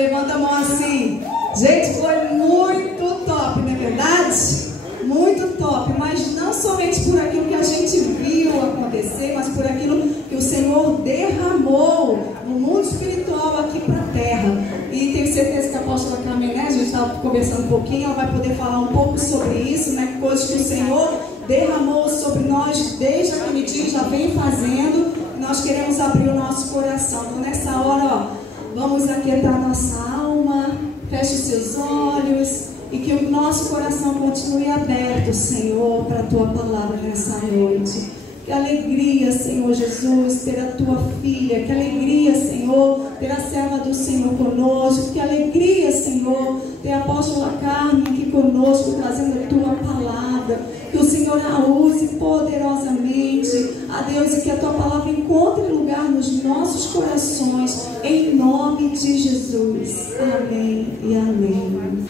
levanta a mão assim. Gente, foi muito top, não é verdade? Muito top, mas não somente por aquilo que a gente viu acontecer, mas por aquilo que o Senhor derramou no mundo espiritual aqui para a terra. E tenho certeza que a apóstola Carmen, né, a gente estava conversando um pouquinho, ela vai poder falar um pouco sobre isso, né, coisas que o Senhor derramou sobre nós desde aquele dia e já vem fazendo. Nós queremos abrir o nosso coração. Então nessa hora, ó, vamos aquietar nossa alma, feche os seus olhos e que o nosso coração continue aberto, Senhor, para a Tua palavra nessa noite. Que alegria, Senhor Jesus, ter a Tua filha. Que alegria, Senhor, ter a serva do Senhor conosco. Que alegria, Senhor, ter a apóstola Carmen aqui conosco, trazendo a Tua palavra. Que o Senhor a use poderosamente, a Deus, e que a Tua palavra encontre lugar nos nossos corações, em nome de Jesus. Amém e amém.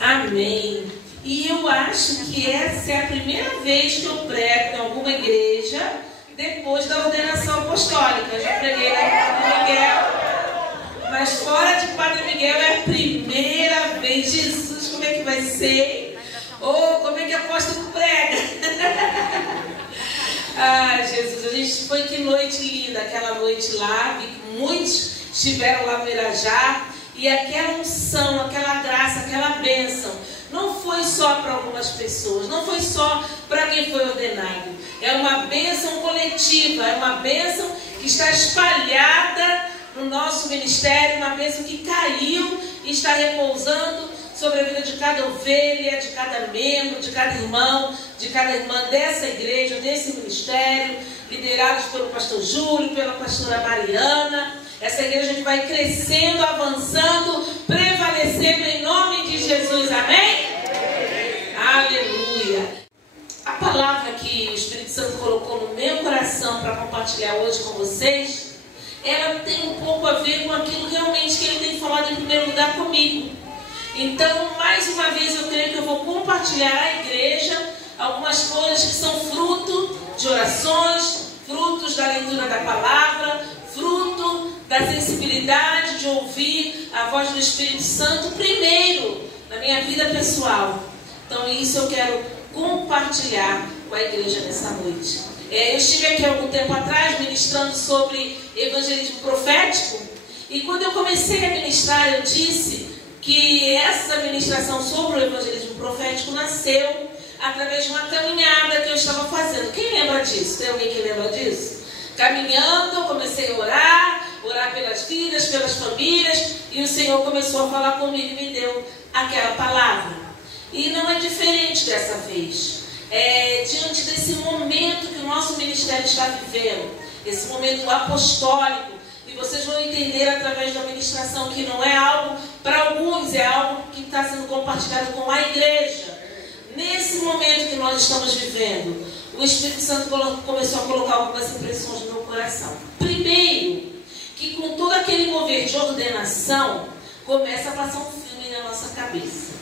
Amém. E eu acho que essa é a primeira vez que eu prego em alguma igreja depois da ordenação apostólica. Eu já preguei na Padre Miguel, mas fora de Padre Miguel é a primeira vez. Jesus, como é que vai ser? Ou como é que apóstolo prega? Ah, Jesus, a gente foi, que noite linda, aquela noite lá, vi que muitos estiveram lá no Irajá, e aquela unção, aquela graça, aquela bênção, não foi só para algumas pessoas, não foi só para quem foi ordenado, é uma bênção coletiva, é uma bênção que está espalhada no nosso ministério, uma bênção que caiu e está repousando sobre a vida de cada ovelha, de cada membro, de cada irmão, de cada irmã dessa igreja, desse ministério, liderados pelo pastor Júlio, pela pastora Mariana. Essa igreja que vai crescendo, avançando, prevalecendo em nome de Jesus. Amém? Aleluia. A palavra que o Espírito Santo colocou no meu coração para compartilhar hoje com vocês, ela tem um pouco a ver com aquilo realmente que ele tem falado em primeiro lugar comigo. Então, mais uma vez, eu creio que eu vou compartilhar à igreja algumas coisas que são fruto de orações, frutos da leitura da palavra, fruto da sensibilidade de ouvir a voz do Espírito Santo primeiro na minha vida pessoal. Então, isso eu quero compartilhar com a igreja nessa noite. Eu estive aqui há algum tempo atrás ministrando sobre evangelismo profético, e quando eu comecei a ministrar, eu disse que essa ministração sobre o evangelismo profético nasceu através de uma caminhada que eu estava fazendo. Quem lembra disso? Tem alguém que lembra disso? Caminhando, eu comecei a orar pelas vidas, pelas famílias, e o Senhor começou a falar comigo e me deu aquela palavra. E não é diferente dessa vez. Diante desse momento que o nosso ministério está vivendo, esse momento apostólico, e vocês vão entender através da ministração que não é algo para alguns, é algo que está sendo compartilhado com a igreja. Nesse momento que nós estamos vivendo, o Espírito Santo começou a colocar algumas impressões no meu coração. Primeiro, que com todo aquele mover de ordenação, começa a passar um filme na nossa cabeça.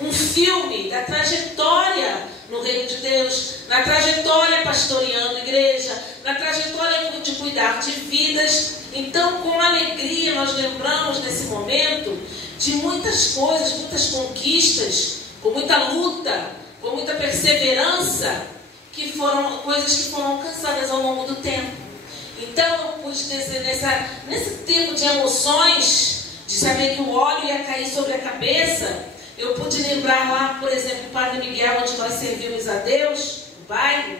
Um filme da trajetória no reino de Deus, na trajetória pastoreando a igreja, na trajetória de cuidar de vidas. Então, com alegria, nós lembramos nesse momento de muitas coisas, muitas conquistas, com muita luta, com muita perseverança, que foram coisas que foram alcançadas ao longo do tempo. Então, eu pude dizer, nesse tempo de emoções, de saber que o óleo ia cair sobre a cabeça, eu pude lembrar lá, por exemplo, o Padre Miguel, onde nós servimos a Deus, no bairro,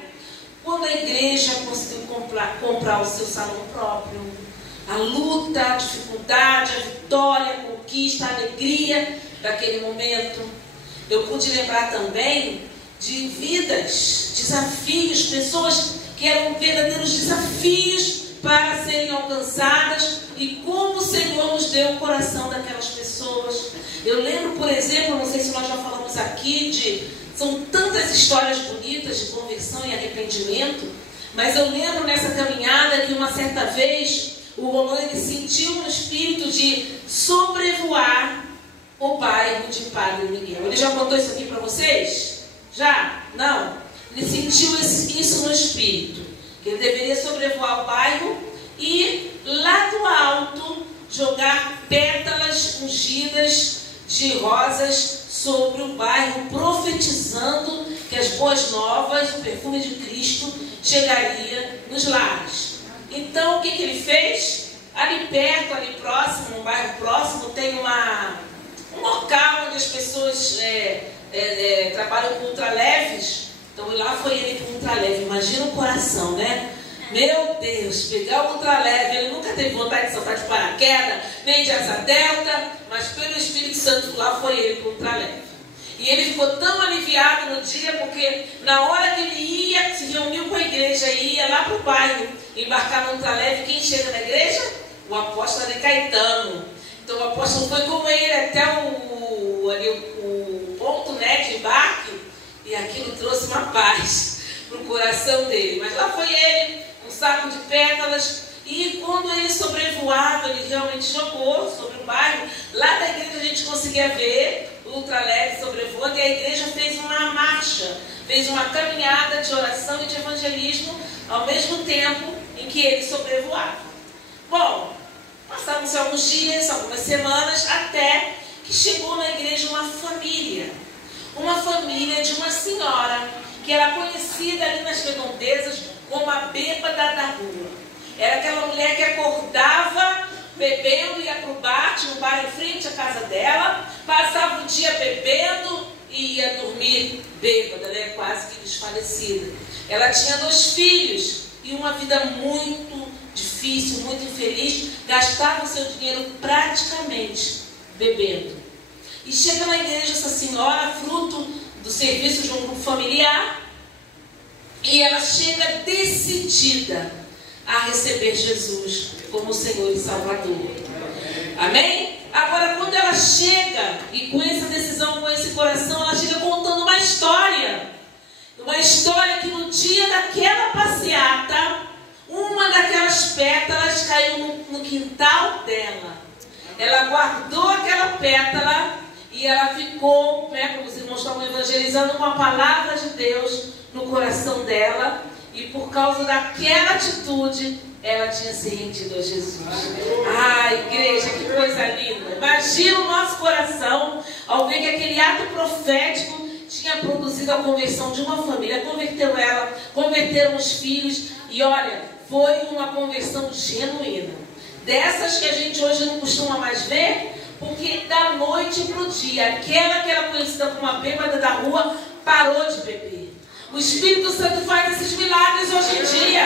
quando a igreja conseguiu comprar o seu salão próprio. A luta, a dificuldade, a vitória, a conquista, a alegria daquele momento. Eu pude lembrar também de vidas, desafios, pessoas que eram verdadeiros desafios para serem alcançadas, e como o Senhor nos deu o coração daquelas pessoas. Eu lembro, por exemplo, não sei se nós já falamos aqui, são tantas histórias bonitas de conversão e arrependimento, mas eu lembro nessa caminhada que uma certa vez o Rolô, ele sentiu um espírito de sobrevoar o bairro de Padre Miguel. Ele já contou isso aqui para vocês? Já? Não? Ele sentiu isso no espírito, que ele deveria sobrevoar o bairro e lá do alto jogar pétalas ungidas de rosas sobre o bairro, profetizando que as boas novas, o perfume de Cristo, chegaria nos lares. Então, o que ele fez? Ali perto, ali próximo, no bairro próximo, tem um local onde as pessoas trabalham com ultraleves. Então, lá foi ele com ultraleve. Imagina o coração, né? Meu Deus, pegar o ultraleve. Ele nunca teve vontade de saltar de paraquedas, nem de asa delta, mas pelo Espírito Santo lá foi ele com o ultraleve. E ele ficou tão aliviado no dia, porque na hora que ele ia, se reuniu com a igreja e ia lá para o bairro, embarcar no ultraleve, quem chega na igreja? O apóstolo ali Caetano. Então o apóstolo foi com ele até o ponto, né, de embarque, e aquilo trouxe uma paz para o coração dele. Mas lá foi ele, um saco de pétalas, e quando ele sobrevoava, ele realmente jogou sobre o bairro. Lá da igreja a gente conseguia ver o ultraleve sobrevoando, e a igreja fez uma marcha, fez uma caminhada de oração e de evangelismo ao mesmo tempo em que ele sobrevoava. Bom, passaram-se alguns dias, algumas semanas, até que chegou na igreja uma família de uma senhora que era conhecida ali nas redondezas como a bêbada da rua. Era aquela mulher que acordava bebendo, ia para o bar, tinha um bar em frente à casa dela, passava o dia bebendo e ia dormir bêbada, né? Quase que desfalecida. Ela tinha 2 filhos e uma vida muito difícil, muito infeliz, gastava o seu dinheiro praticamente bebendo. E chega na igreja essa senhora, fruto do serviço de um grupo familiar, e ela chega decidida a receber Jesus como Senhor e Salvador. Amém? Agora, quando ela chega, e com essa decisão, com esse coração, ela chega contando uma história que no dia daquela passeata, uma daquelas pétalas caiu no quintal dela. Ela guardou aquela pétala e ela ficou, como os irmãos estavam evangelizando, com a palavra de Deus no coração dela. E por causa daquela atitude, ela tinha se rendido a Jesus. Ah, igreja, que coisa linda. Imagina o nosso coração ao ver que aquele ato profético tinha produzido a conversão de uma família. Converteu ela, converteram os filhos. E olha, foi uma conversão genuína. Dessas que a gente hoje não costuma mais ver, porque da noite para o dia, aquela que era conhecida como a bêbada da rua, parou de beber. O Espírito Santo faz esses milagres hoje em dia,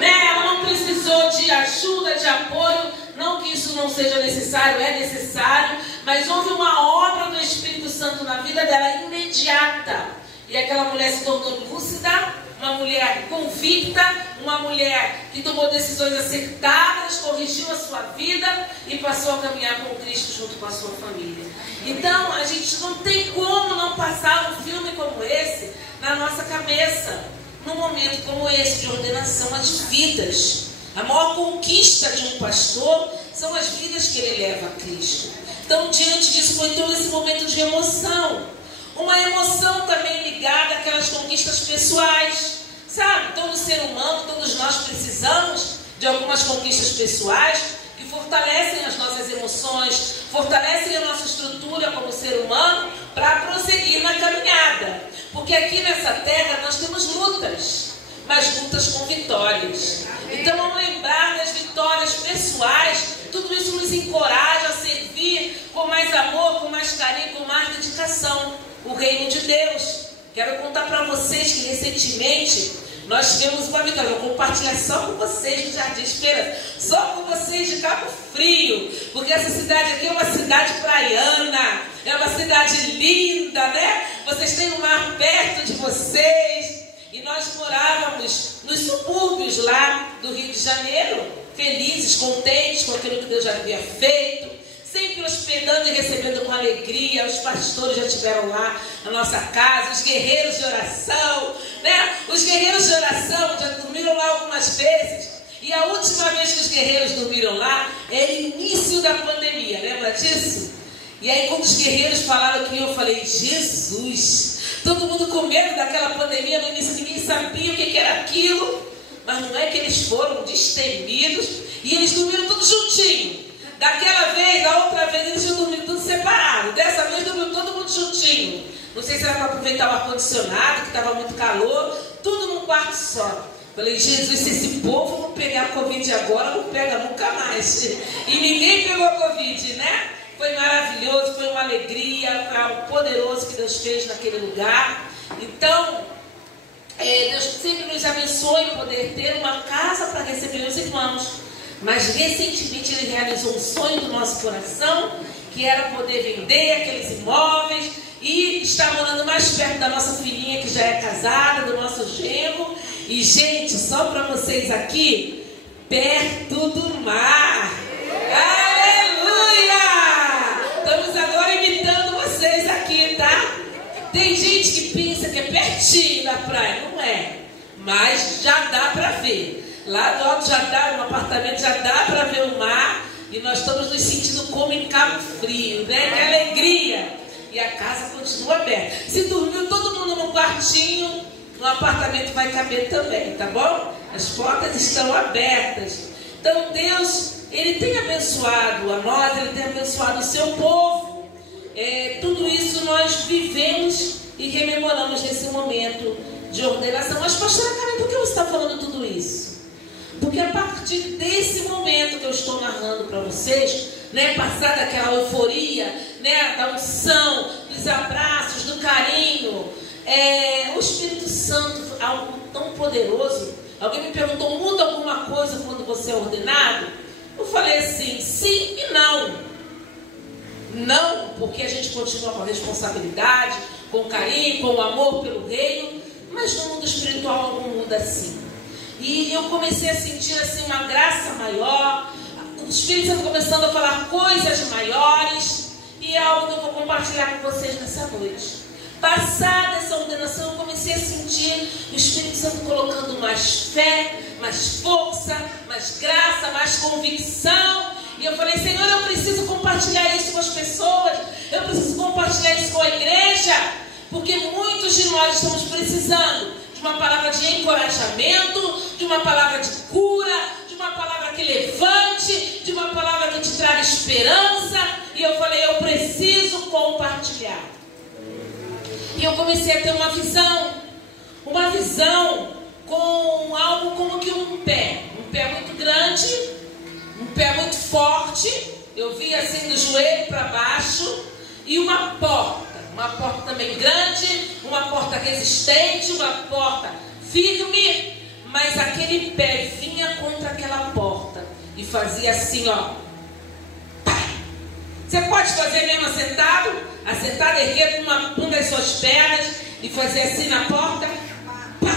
né? Ela não precisou de ajuda, de apoio. Não que isso não seja necessário, é necessário. Mas houve uma obra do Espírito Santo na vida dela imediata. E aquela mulher se tornou lúcida, uma mulher convicta, uma mulher que tomou decisões acertadas, corrigiu a sua vida e passou a caminhar com Cristo junto com a sua família. Então, a gente não tem como não passar um filme como esse na nossa cabeça, num momento como esse de ordenação às vidas. A maior conquista de um pastor são as vidas que ele leva a Cristo. Então, diante disso, foi todo esse momento de emoção. Uma emoção também ligada àquelas conquistas pessoais. Sabe, todo ser humano, todos nós precisamos de algumas conquistas pessoais que fortalecem as nossas emoções, fortalecem a nossa estrutura como ser humano para prosseguir na caminhada. Porque aqui nessa terra nós temos lutas, mas lutas com vitórias. Então vamos lembrar das vitórias pessoais. Tudo isso nos encoraja a servir com mais amor, com mais carinho, com mais dedicação o reino de Deus. Quero contar para vocês que recentemente nós tivemos uma vitória. Eu vou compartilhar só com vocês do Jardim Esperança, só com vocês de Cabo Frio, porque essa cidade aqui é uma cidade praiana, é uma cidade linda, né? Vocês têm o mar perto de vocês. E nós morávamos nos subúrbios lá do Rio de Janeiro, felizes, contentes com aquilo que Deus já havia feito, sempre hospedando e recebendo com alegria. Os pastores já estiveram lá na nossa casa, os guerreiros de oração, né? Os guerreiros de oração já dormiram lá algumas vezes. E a última vez que os guerreiros dormiram lá era início da pandemia, lembra disso? E aí quando os guerreiros falaram que eu falei, Jesus, todo mundo com medo daquela pandemia, no início ninguém sabia o que era aquilo. Mas não é que eles foram destemidos e eles dormiram tudo juntinho. Daquela vez, da outra vez, eles tinham dormido tudo separado. Dessa vez, dormiu todo mundo juntinho. Não sei se era para aproveitar o ar-condicionado, que estava muito calor, tudo num quarto só. Falei, Jesus, se esse povo não pegar Covid agora, não pega nunca mais. E ninguém pegou Covid, né? Foi maravilhoso, foi uma alegria, foi algo poderoso que Deus fez naquele lugar. Então, Deus sempre nos abençoe em poder ter uma casa para receber os irmãos. Mas recentemente Ele realizou um sonho do nosso coração, que era poder vender aqueles imóveis e estar morando mais perto da nossa filhinha, que já é casada, do nosso genro. E, gente, só para vocês aqui, perto do mar. Aleluia! Estamos agora imitando vocês aqui, tá? Tem gente que pensa que é pertinho da praia. Não é. Mas já dá para ver. Lá do alto já dá, no apartamento já dá para ver o mar. E nós estamos nos sentindo como em Cabo Frio, né? Que alegria! E a casa continua aberta. Se dormiu todo mundo num quartinho, no apartamento vai caber também, tá bom? As portas estão abertas. Então Deus, Ele tem abençoado a nós, Ele tem abençoado o seu povo. Tudo isso nós vivemos e rememoramos nesse momento de ordenação. Mas, pastora Karen, por que você está falando tudo isso? Porque a partir desse momento que eu estou narrando para vocês, né, passada aquela euforia, né, da unção, dos abraços, do carinho, o Espírito Santo, algo tão poderoso. Alguém me perguntou, muda alguma coisa quando você é ordenado? Eu falei assim, sim e não. Não, porque a gente continua com a responsabilidade, com o carinho, com o amor pelo reino, mas no mundo espiritual algo muda assim. E eu comecei a sentir assim uma graça maior, o Espírito Santo começando a falar coisas maiores, e é algo que eu vou compartilhar com vocês nessa noite. Passada essa ordenação, eu comecei a sentir o Espírito Santo colocando mais fé, mais força, mais graça, mais convicção. E eu falei, Senhor, eu preciso compartilhar isso com as pessoas, eu preciso compartilhar isso com a igreja, porque muitos de nós estamos precisando de uma palavra de encorajamento, de uma palavra de cura, de uma palavra que levante, de uma palavra que te traga esperança. E eu falei, eu preciso compartilhar. E eu comecei a ter uma visão com algo como que um pé muito grande, um pé muito forte. Eu vi assim do joelho para baixo, e uma porta também grande, uma porta resistente, uma porta firme, mas aquele pé vinha contra aquela porta e fazia assim, ó. Você pode fazer mesmo assentado, erguer uma das suas pernas e fazer assim na porta. Pá.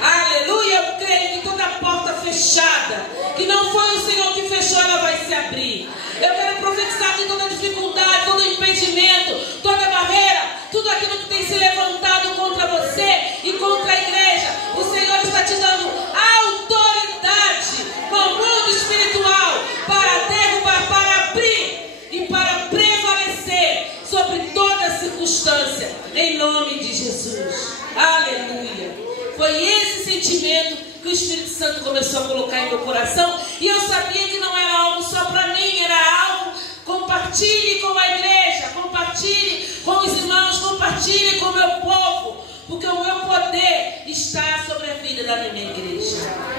Aleluia, eu creio que toda porta fechada, que não foi o Senhor que fechou, ela vai se abrir. Eu quero profetizar que toda dificuldade, todo impedimento, toda barreira, tudo aquilo que tem se levantado contra você e contra a igreja, o Senhor está te dando autoridade no mundo espiritual para derrubar, para abrir e para prevalecer sobre toda circunstância, em nome de Jesus. Aleluia. Foi esse sentimento que o Espírito Santo começou a colocar em meu coração, e eu sabia que não era algo só para mim, era algo, compartilhe com a igreja, compartilhe com os irmãos, compartilhe com o meu povo, porque o meu poder está sobre a vida da minha igreja.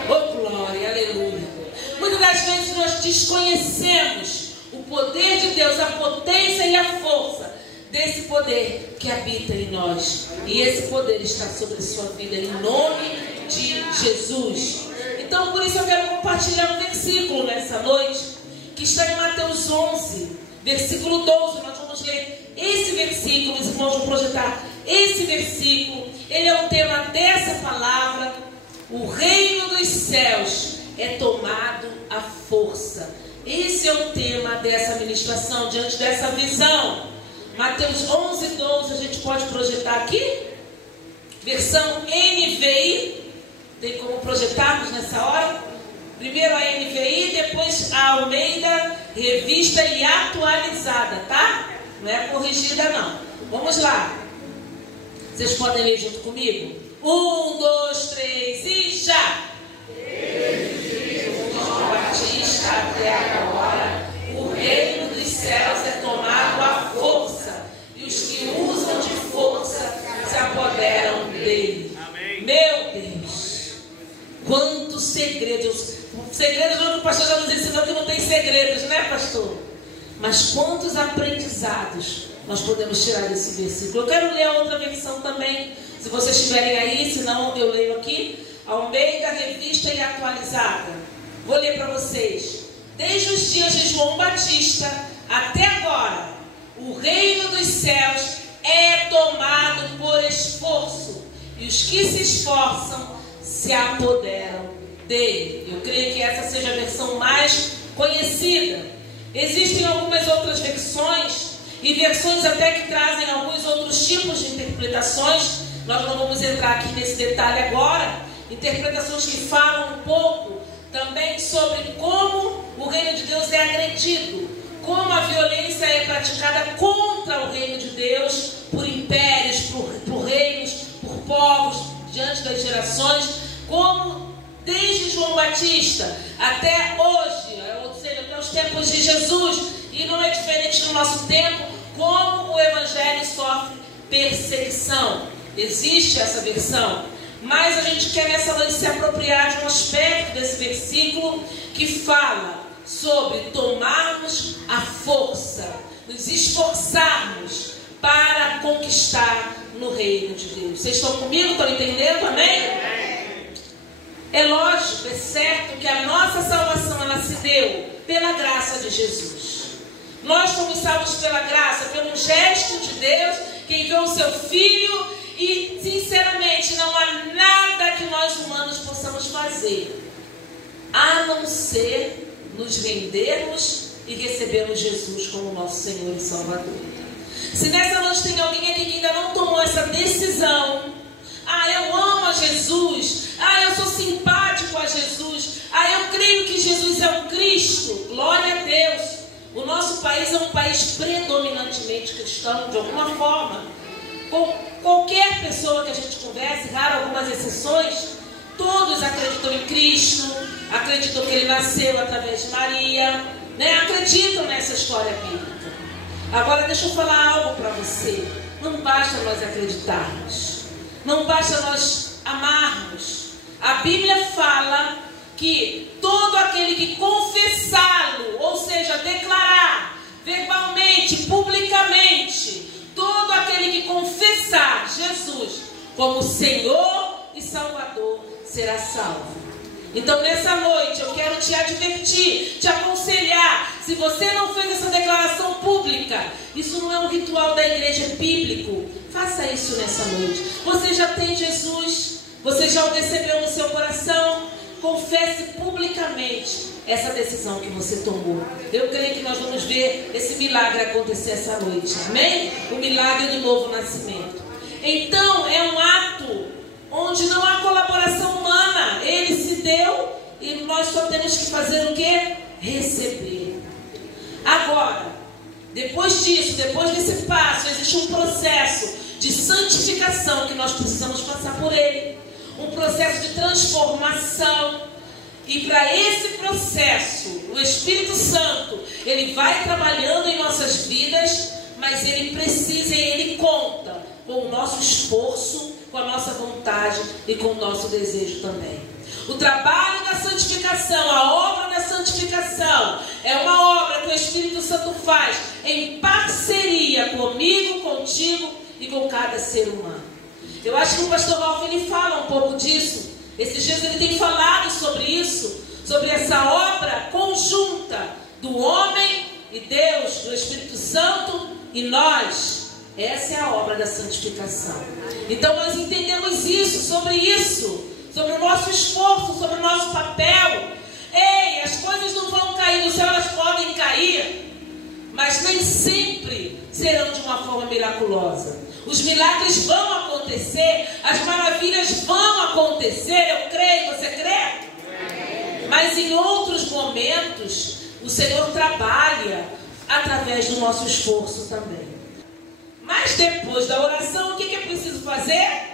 Oh glória, aleluia. Muitas das vezes nós desconhecemos o poder de Deus, a potência e a força desse poder que habita em nós, e esse poder está sobre a sua vida em nome de Jesus. Então por isso eu quero compartilhar um versículo nessa noite, que está em Mateus 11, versículo 12. Nós vamos ler esse versículo, os irmãos vão projetar esse versículo. Ele é o tema dessa palavra: o reino dos céus é tomado à força. Esse é o tema dessa ministração, diante dessa visão. Mateus 11, 12, a gente pode projetar aqui? Versão NVI. Tem como projetarmos nessa hora? Primeiro a NVI, depois a Almeida, revista e atualizada, tá? Não é corrigida não. Vamos lá. Vocês podem ler junto comigo? 1, 2, 3 e já! Desde João Batista até agora, reino dos céus é tomado à força, e os que usam de força se apoderam dele. Amém. Meu Deus, quantos segredos! Segredos não, que o pastor já nos ensinou que não tem segredos, né, pastor? Mas quantos aprendizados nós podemos tirar desse versículo? Eu quero ler a outra versão também, se vocês estiverem aí, senão eu leio aqui, ao meio da revista e atualizada. Vou ler para vocês. Desde os dias de João Batista até agora, o reino dos céus é tomado por esforço, e os que se esforçam se apoderam dele. Eu creio que essa seja a versão mais conhecida. Existem algumas outras versões, e versões até que trazem alguns outros tipos de interpretações. Nós não vamos entrar aqui nesse detalhe agora. Interpretações que falam um pouco também sobre como o reino de Deus é agredido, como a violência é praticada contra o reino de Deus, por impérios, por reinos, por povos, diante das gerações, como desde João Batista até hoje, ou seja, até os tempos de Jesus, e não é diferente no nosso tempo, como o evangelho sofre perseguição. Existe essa versão, mas a gente quer nessa noite se apropriar de um aspecto desse versículo que fala sobre tomarmos a força, nos esforçarmos para conquistar no reino de Deus. Vocês estão comigo? Estão entendendo? Amém? É lógico, é certo que a nossa salvação ela se deu pela graça de Jesus. Nós fomos salvos pela graça, pelo gesto de Deus que enviou o seu Filho. E, sinceramente, não há nada que nós humanos possamos fazer, a não ser nos rendermos e recebermos Jesus como nosso Senhor e Salvador. Se nessa noite tem alguém aqui que ainda não tomou essa decisão, eu amo a Jesus, eu sou simpático a Jesus, eu creio que Jesus é o Cristo, glória a Deus. O nosso país é um país predominantemente cristão, de alguma forma. Com qualquer pessoa que a gente converse, raro algumas exceções, todos acreditam em Cristo, acreditam que Ele nasceu através de Maria, né? Acreditam nessa história bíblica. Agora deixa eu falar algo para você. Não basta nós acreditarmos, não basta nós amarmos. A Bíblia fala que todo aquele que confessá-lo, ou seja, declarar verbalmente, publicamente, todo aquele que confessar Jesus como Senhor e Salvador será salvo. Então nessa noite eu quero te advertir, te aconselhar. Se você não fez essa declaração pública, isso não é um ritual da igreja bíblico, faça isso nessa noite. Você já tem Jesus, você já o recebeu no seu coração, confesse publicamente essa decisão que você tomou. Eu creio que nós vamos ver esse milagre acontecer essa noite, amém? O milagre do novo nascimento. Então é um ato onde não há colaboração humana. Ele se deu e nós só temos que fazer o quê? Receber. Agora, depois disso, depois desse passo, existe um processo de santificação que nós precisamos passar por ele, um processo de transformação. E para esse processo, o Espírito Santo, ele vai trabalhando em nossas vidas, mas ele precisa e ele conta com o nosso esforço, com a nossa vontade e com o nosso desejo também. O trabalho da santificação, a obra da santificação, é uma obra que o Espírito Santo faz em parceria comigo, contigo e com cada ser humano. Eu acho que o pastor Ralf ele fala um pouco disso. Esses dias ele tem falado sobre isso, sobre essa obra conjunta do homem e Deus, do Espírito Santo e nós. Essa é a obra da santificação. Então nós entendemos isso, sobre o nosso esforço, sobre o nosso papel. Ei, as coisas não vão cair do céu, elas podem cair, mas nem sempre serão de uma forma miraculosa. Os milagres vão acontecer, as maravilhas vão acontecer, eu creio, você crê? Mas em outros momentos, o Senhor trabalha através do nosso esforço também. Mas depois da oração, o que é preciso fazer?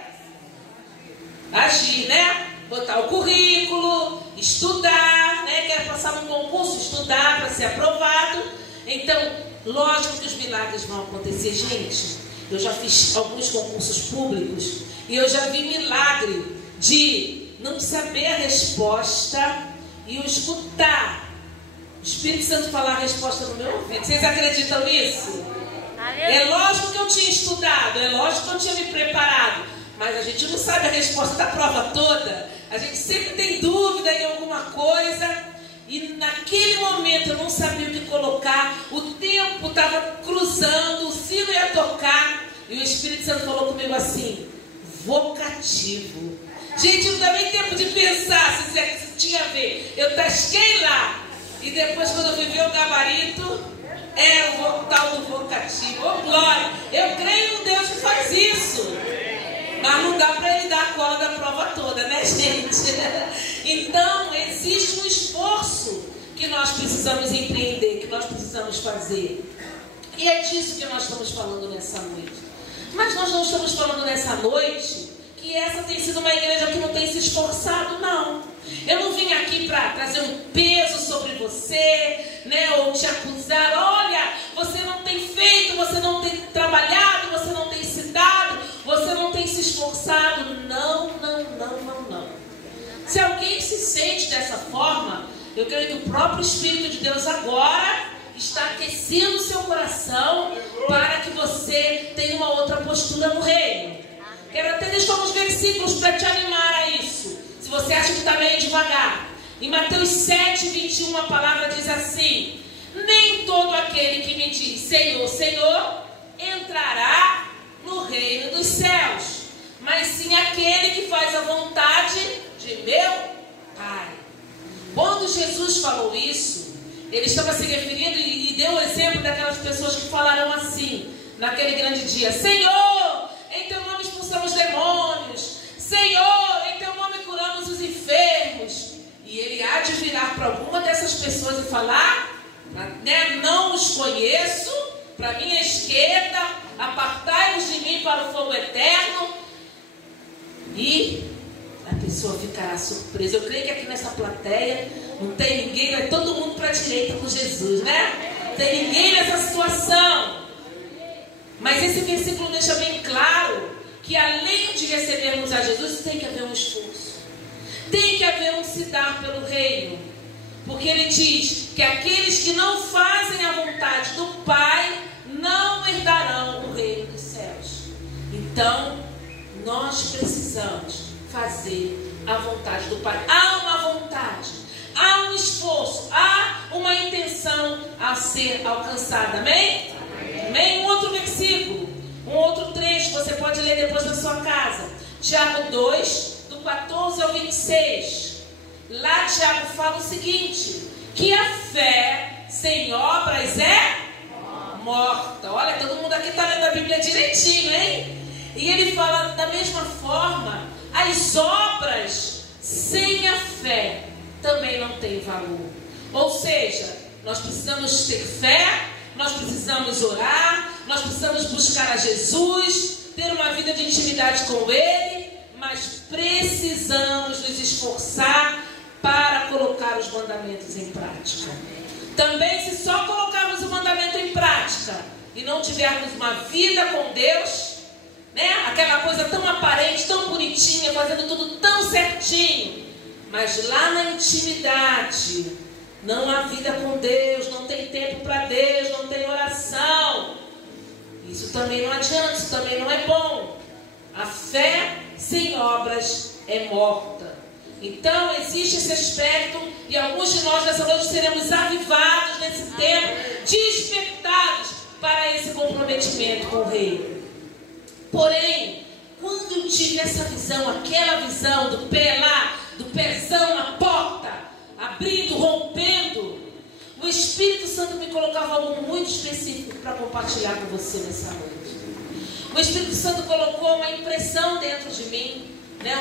Agir, né? Botar o currículo, estudar, né? Quer passar num concurso, estudar para ser aprovado. Então, lógico que os milagres vão acontecer, gente. Eu já fiz alguns concursos públicos e eu já vi milagre de não saber a resposta e eu escutar o Espírito Santo falar a resposta no meu ouvido. Vocês acreditam nisso? É lógico que eu tinha estudado, é lógico que eu tinha me preparado, mas a gente não sabe a resposta da prova toda. A gente sempre tem dúvida em alguma coisa e naquele momento eu não sabia o que colocar. O tempo estava cruzando, o sino ia tocar e o Espírito Santo falou comigo assim: vocativo. Gente, não dá nem tempo de pensar se tinha a ver. Eu tasquei lá e depois, quando eu fui ver o gabarito, era o tal do vocativo. Oh, glória! Eu creio em um Deus que faz isso. Mas não dá para ele dar a cola da prova toda, né, gente? Então, existe um esforço que nós precisamos empreender, que nós precisamos fazer. E é disso que nós estamos falando nessa noite. Mas nós não estamos falando nessa noite que essa tem sido uma igreja que não tem se esforçado, não. Eu não vim aqui para trazer um peso sobre você, né, ou te acusar. Olha, você não tem feito, você não tem trabalhado, você não tem se dado, você não tem se esforçado. Não. Se alguém se sente dessa forma, eu creio que o próprio Espírito de Deus agora está aquecendo o seu coração para que você tenha uma outra postura no reino. Quero até deixar uns versículos para te animar a isso, se você acha que está meio devagar. Em Mateus 7:21 a palavra diz assim: nem todo aquele que me diz Senhor, Senhor, entrará no reino dos céus, mas sim aquele que faz a vontade de meu Pai. Quando Jesus falou isso, ele estava se referindo e deu o exemplo daquelas pessoas que falaram assim, naquele grande dia: Senhor, em teu nome expulsamos demônios, Senhor, em teu nome curamos os enfermos. E ele há de virar para alguma dessas pessoas e falar, né, não os conheço, para minha esquerda, apartai-vos de mim para o fogo eterno. E a pessoa ficará surpresa. Eu creio que aqui nessa plateia não tem ninguém, vai todo mundo para a direita com Jesus, né? Não tem ninguém nessa situação. Mas esse versículo deixa bem claro que além de recebermos a Jesus, tem que haver um esforço. Tem que haver um se dar pelo reino. Porque ele diz que aqueles que não fazem a vontade do Pai não herdarão o reino dos céus. Então, nós precisamos fazer a vontade do Pai. Há uma vontade, há um esforço, há uma intenção a ser alcançada. Amém? Amém? Um outro versículo, um outro trecho, você pode ler depois na sua casa. Tiago 2, do 14 ao 26. Lá Tiago fala o seguinte: que a fé sem obras é morta. Olha, todo mundo aqui está lendo a Bíblia direitinho, hein? E ele fala da mesma forma, as obras sem a fé também não têm valor. Ou seja, nós precisamos ter fé, nós precisamos orar, nós precisamos buscar a Jesus, ter uma vida de intimidade com Ele, mas precisamos nos esforçar para colocar os mandamentos em prática. Também, se só colocarmos o mandamento em prática e não tivermos uma vida com Deus, né, aquela coisa tão aparente, tão bonitinha, fazendo tudo tão certinho, mas lá na intimidade não há vida com Deus, não tem tempo para Deus, não tem oração, isso também não adianta, isso também não é bom. A fé sem obras é morta. Então existe esse aspecto, e alguns de nós nessa noite seremos avivados nesse tempo, despertados para esse comprometimento com o Rei. Porém, quando eu tive essa visão, aquela visão do pé lá, do pezão na porta, abrindo, rompendo, o Espírito Santo me colocava algo muito específico para compartilhar com você nessa noite. O Espírito Santo colocou uma impressão dentro de mim, né,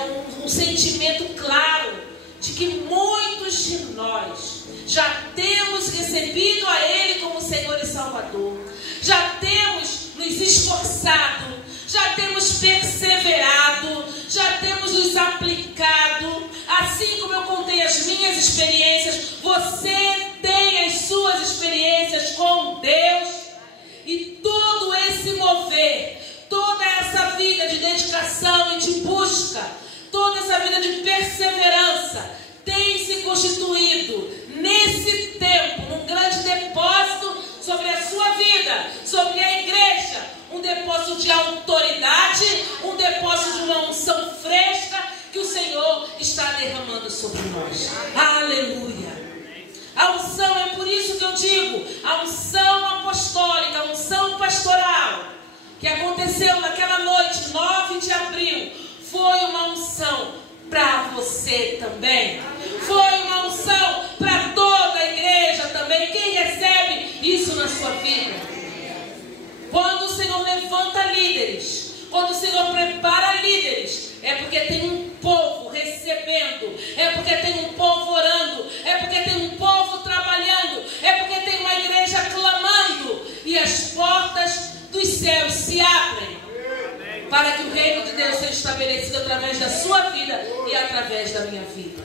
um sentimento claro de que muitos de nós já temos recebido a Ele como Senhor e Salvador, já temos nos esforçado, já temos perseverado, já temos nos aplicado. Assim como eu contei as minhas experiências, você tem as suas experiências com Deus, e todo esse mover, toda essa vida de dedicação e de busca, toda essa vida de perseverança tem se constituído nesse tempo num grande depósito sobre a sua vida, sobre a igreja, um depósito de autoridade, um depósito de uma unção fresca que o Senhor está derramando sobre nós. Aleluia! A unção, é por isso que eu digo, a unção apostólica, a unção pastoral, que aconteceu naquela noite, 9 de abril, foi uma unção para você também. Foi uma unção para toda a igreja também. Quem recebe isso na sua vida? Quando o Senhor levanta líderes, quando o Senhor prepara líderes, é porque tem um povo recebendo, é porque tem um povo orando, é porque tem um povo trabalhando, é porque tem uma igreja clamando, e as portas dos céus se abrem para que o reino de Deus seja estabelecido através da sua vida e através da minha vida.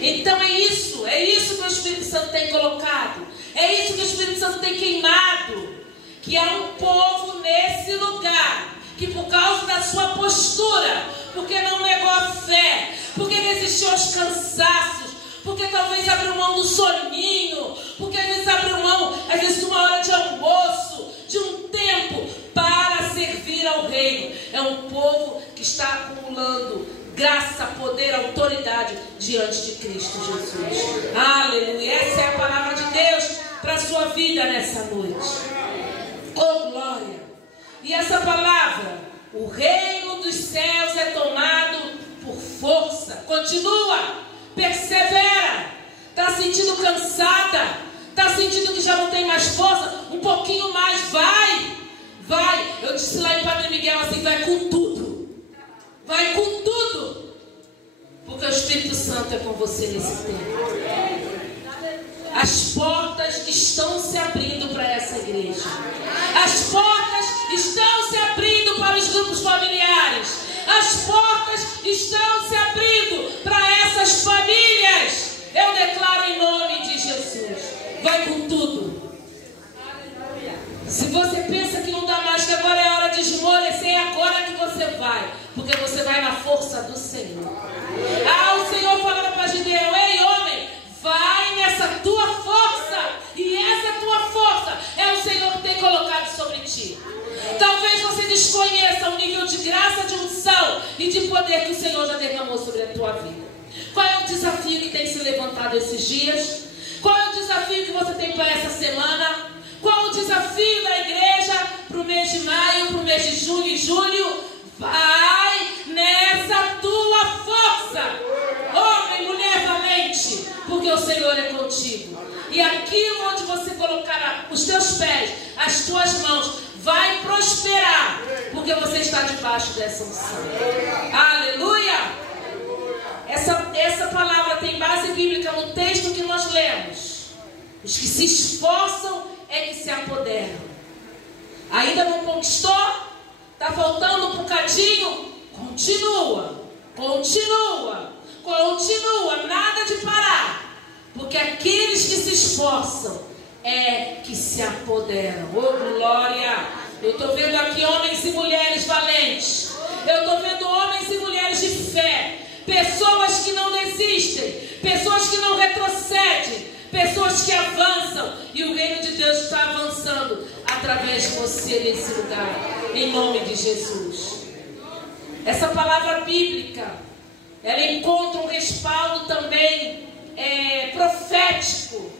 Então é isso que o Espírito Santo tem colocado, é isso que o Espírito Santo tem queimado, que há um povo nesse lugar, que por causa da sua postura, porque não negou a fé, porque resistiu aos cansaços, porque talvez abriu mão do soninho, porque às vezes abriu mão, às vezes de uma hora de almoço, de um tempo para servir ao reino. É um povo que está acumulando graça, poder, autoridade diante de Cristo Jesus. Aleluia! Essa é a palavra de Deus para a sua vida nessa noite. Oh, glória! E essa palavra, o reino dos céus é tomado por força. Continua, persevera. Está sentindo cansada? Está sentindo que já não tem mais força? Um pouquinho mais, vai. Eu disse lá em Padre Miguel assim, vai com tudo. Vai com tudo. Porque o Espírito Santo é com você nesse tempo. As portas estão se abrindo para essa igreja. As portas estão se abrindo para os grupos familiares. As portas estão se abrindo para essas famílias. Eu declaro em nome de Jesus. Vai com tudo. Se você pensa que não dá mais, que agora é hora de esmorecer, é agora que você vai. Porque você vai na força do Senhor. O Senhor falou para Gideão: ei, homem, vai nessa tua força. E essa tua força é o Senhor que tem colocado sobre ti. Talvez você desconheça o nível de graça, de unção e de poder que o Senhor já derramou sobre a tua vida. Qual é o desafio que tem se levantado esses dias? Qual é o desafio que você tem para essa semana? Qual o desafio da igreja para o mês de maio, para o mês de junho e julho? Vai nessa tua força, homem, mulher valente, porque o Senhor é contigo. E aquilo onde você colocar os teus pés, as tuas mãos, vai prosperar, porque você está debaixo dessa unção. Aleluia! Essa palavra tem base bíblica no texto que nós lemos. Os que se esforçam é que se apoderam. Ainda não conquistou? Está faltando um bocadinho? Continua, nada de parar. Porque aqueles que se esforçam é que se apoderam. Oh, glória! Eu estou vendo aqui homens e mulheres valentes. Eu estou vendo homens e mulheres de fé. Pessoas que não desistem. Pessoas que não retrocedem. Pessoas que avançam. E o reino de Deus está avançando através de você nesse lugar. Em nome de Jesus. Essa palavra bíblica, ela encontra um respaldo também profético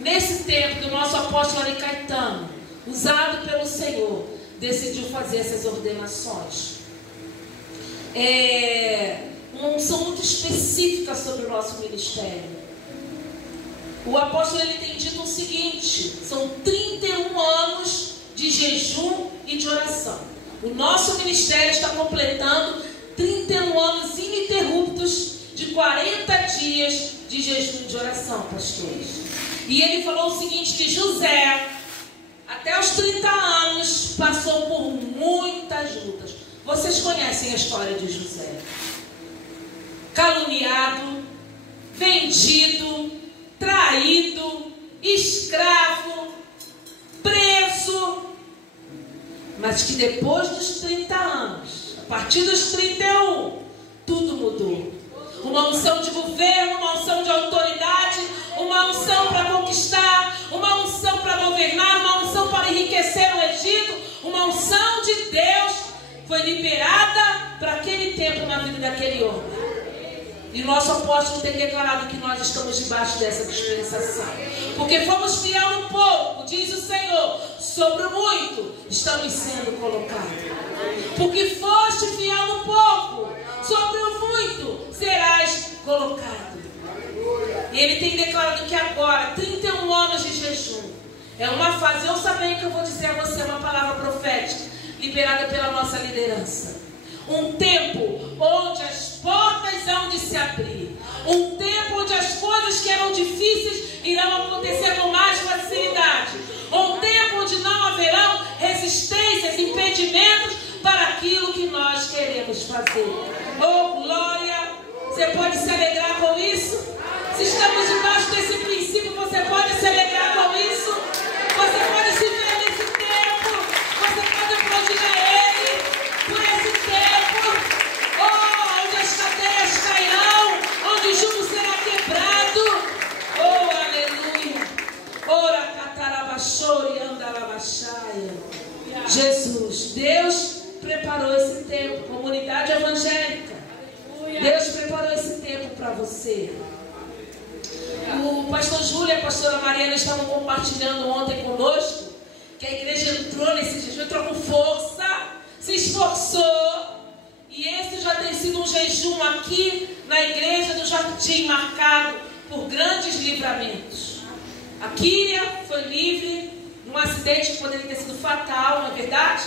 nesse tempo do nosso apóstolo Ari Caetano, usado pelo Senhor, decidiu fazer essas ordenações. Uma unção muito específica sobre o nosso ministério. O apóstolo ele tem dito o seguinte: são 31 anos de jejum e de oração. O nosso ministério está completando 31 anos ininterruptos de 40 dias de jejum e de oração, pastores. E ele falou o seguinte, que José, até os 30 anos, passou por muitas lutas. Vocês conhecem a história de José. Caluniado, vendido, traído, escravo, mas que depois dos 30 anos, a partir dos 31, tudo mudou. Uma unção de governo, uma unção de autoridade, uma unção para conquistar, uma unção para governar, uma unção para enriquecer o Egito, uma unção de Deus foi liberada para aquele tempo na vida daquele homem. E o nosso apóstolo tem declarado que nós estamos debaixo dessa dispensação. Porque fomos fiel no pouco, diz o Senhor, sobre o muito estamos sendo colocados. Porque foste fiel no pouco, sobre o muito serás colocado. E ele tem declarado que agora, 31 anos de jejum, é uma fase. Eu sabia que eu vou dizer a você uma palavra profética, liberada pela nossa liderança. Um tempo onde as portas hão de se abrir. Um tempo onde as coisas que eram difíceis irão acontecer com mais facilidade. Um tempo onde não haverão resistências, impedimentos para aquilo que nós queremos fazer. Oh, glória! Você pode se alegrar com isso? Se estamos debaixo desse princípio, você pode se alegrar com isso? Você pode se ver nesse tempo? Você pode aplaudir a Ele por esse tempo? Oh, onde as cadeias cairão, onde o jugo será quebrado. Oh, aleluia! Ora catarabachori andarabachaia. Jesus, Deus preparou esse tempo, comunidade evangélica. Deus preparou esse tempo para você. O pastor Júlio e a pastora Mariana estavam compartilhando ontem conosco que a igreja entrou nesse jejum, entrou com força, se esforçou. E esse já tem sido um jejum aqui na igreja do Jardim, marcado por grandes livramentos. A Kíria foi livre de um acidente que poderia ter sido fatal, não é verdade?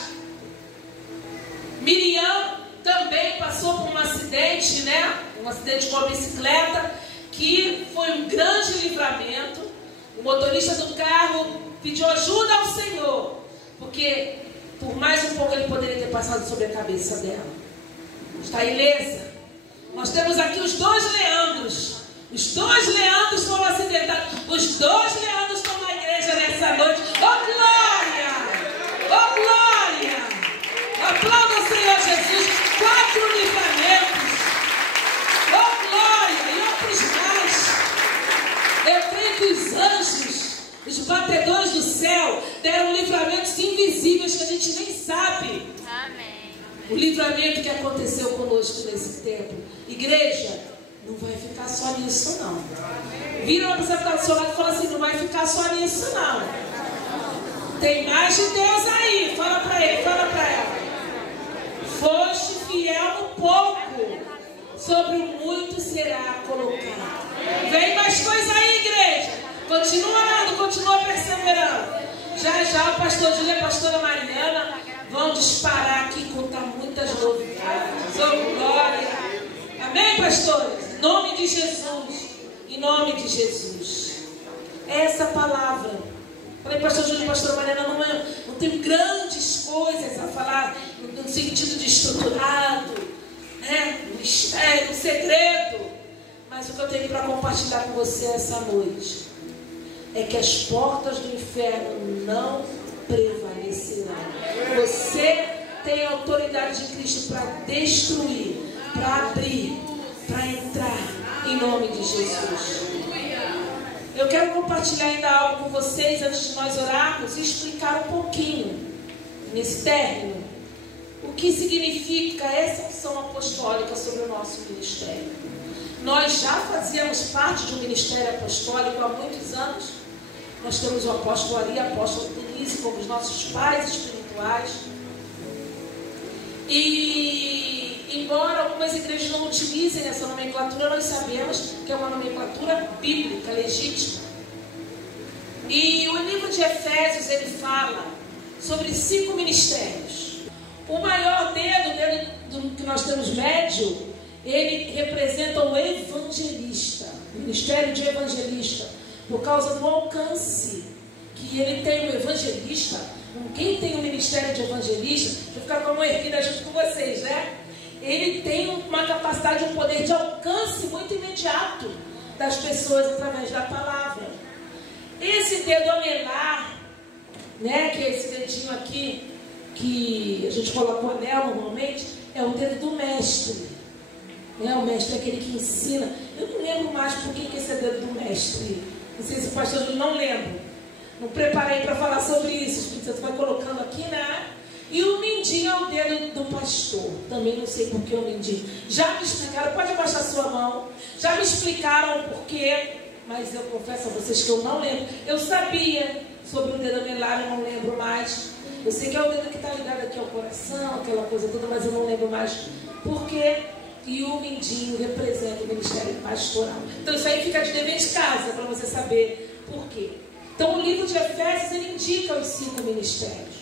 Miriam também passou por um acidente, né? Um acidente com a bicicleta, que foi um grande livramento. O motorista do carro pediu ajuda ao Senhor, porque por mais um pouco ele poderia ter passado sobre a cabeça dela. Está ilesa. Nós temos aqui os dois Leandros. Os dois Leandros foram acidentados. Os dois Leandros estão na igreja nessa noite. Oh, glória! Oh, glória! Aplauda o Senhor Jesus. 4 livramentos. Oh, glória! E outros mais. Eu creio que os anjos, os batedores do céu, deram livramentos invisíveis que a gente nem sabe. Amém. O livramento que aconteceu conosco nesse tempo. Igreja, não vai ficar só nisso, não. Vira uma pessoa que está do seu lado e fala assim: não vai ficar só nisso, não. Tem mais de Deus aí. Fala para ele, fala para ela. Foste fiel no pouco, sobre o muito será colocado. Vem mais coisa aí, igreja. Continua orando, continua perseverando. Já já o pastor Júlio e a pastora Mariana vão disparar aqui e contar muitas novidades. Oh, glória! Amém, pastores? Em nome de Jesus. Em nome de Jesus. Essa palavra. Falei, pastor Júlio e pastora Mariana, não tenho grandes coisas a falar no sentido de estruturado, né? Mistério, segredo. Mas o que eu tenho para compartilhar com você essa noite é que as portas do inferno não prevalecerão. Você tem a autoridade de Cristo para destruir, para abrir, para entrar, em nome de Jesus. Eu quero compartilhar ainda algo com vocês antes de nós orarmos e explicar um pouquinho, nesse término, o que significa essa unção apostólica sobre o nosso ministério. Nós já fazíamos parte de um ministério apostólico há muitos anos. Nós temos o apóstolo Ari, o apóstolo Denise como os nossos pais espirituais. E embora algumas igrejas não utilizem essa nomenclatura, nós sabemos que é uma nomenclatura bíblica, legítima. E o livro de Efésios, ele fala sobre 5 ministérios. O maior dedo que nós temos médio, ele representa o evangelista, o ministério de evangelista, por causa do alcance que ele tem. O evangelista, quem tem o ministério de evangelista, vou ficar com a mão erguida junto com vocês, né? Ele tem uma capacidade, um poder de alcance muito imediato das pessoas através da palavra. Esse dedo anelar, né, que é esse dedinho aqui, que a gente coloca o anel normalmente, é o dedo do mestre. O mestre é aquele que ensina. Eu não lembro mais por que esse é o dedo do mestre. Não sei se o pastor não lembro. Não preparei para falar sobre isso. O Espírito Santo vai colocando aqui, né? E o mindinho é o dedo do pastor. Também não sei por que o mindinho. Já me explicaram, pode abaixar sua mão. Já me explicaram o porquê, mas eu confesso a vocês que eu não lembro. Eu sabia sobre o dedo anelar, eu não lembro mais. Eu sei que é o dedo que está ligado aqui ao coração, aquela coisa toda, mas eu não lembro mais por quê. E o mindinho representa o ministério pastoral. Então isso aí fica de dever de casa para você saber por quê. Então o livro de Efésios ele indica os 5 ministérios.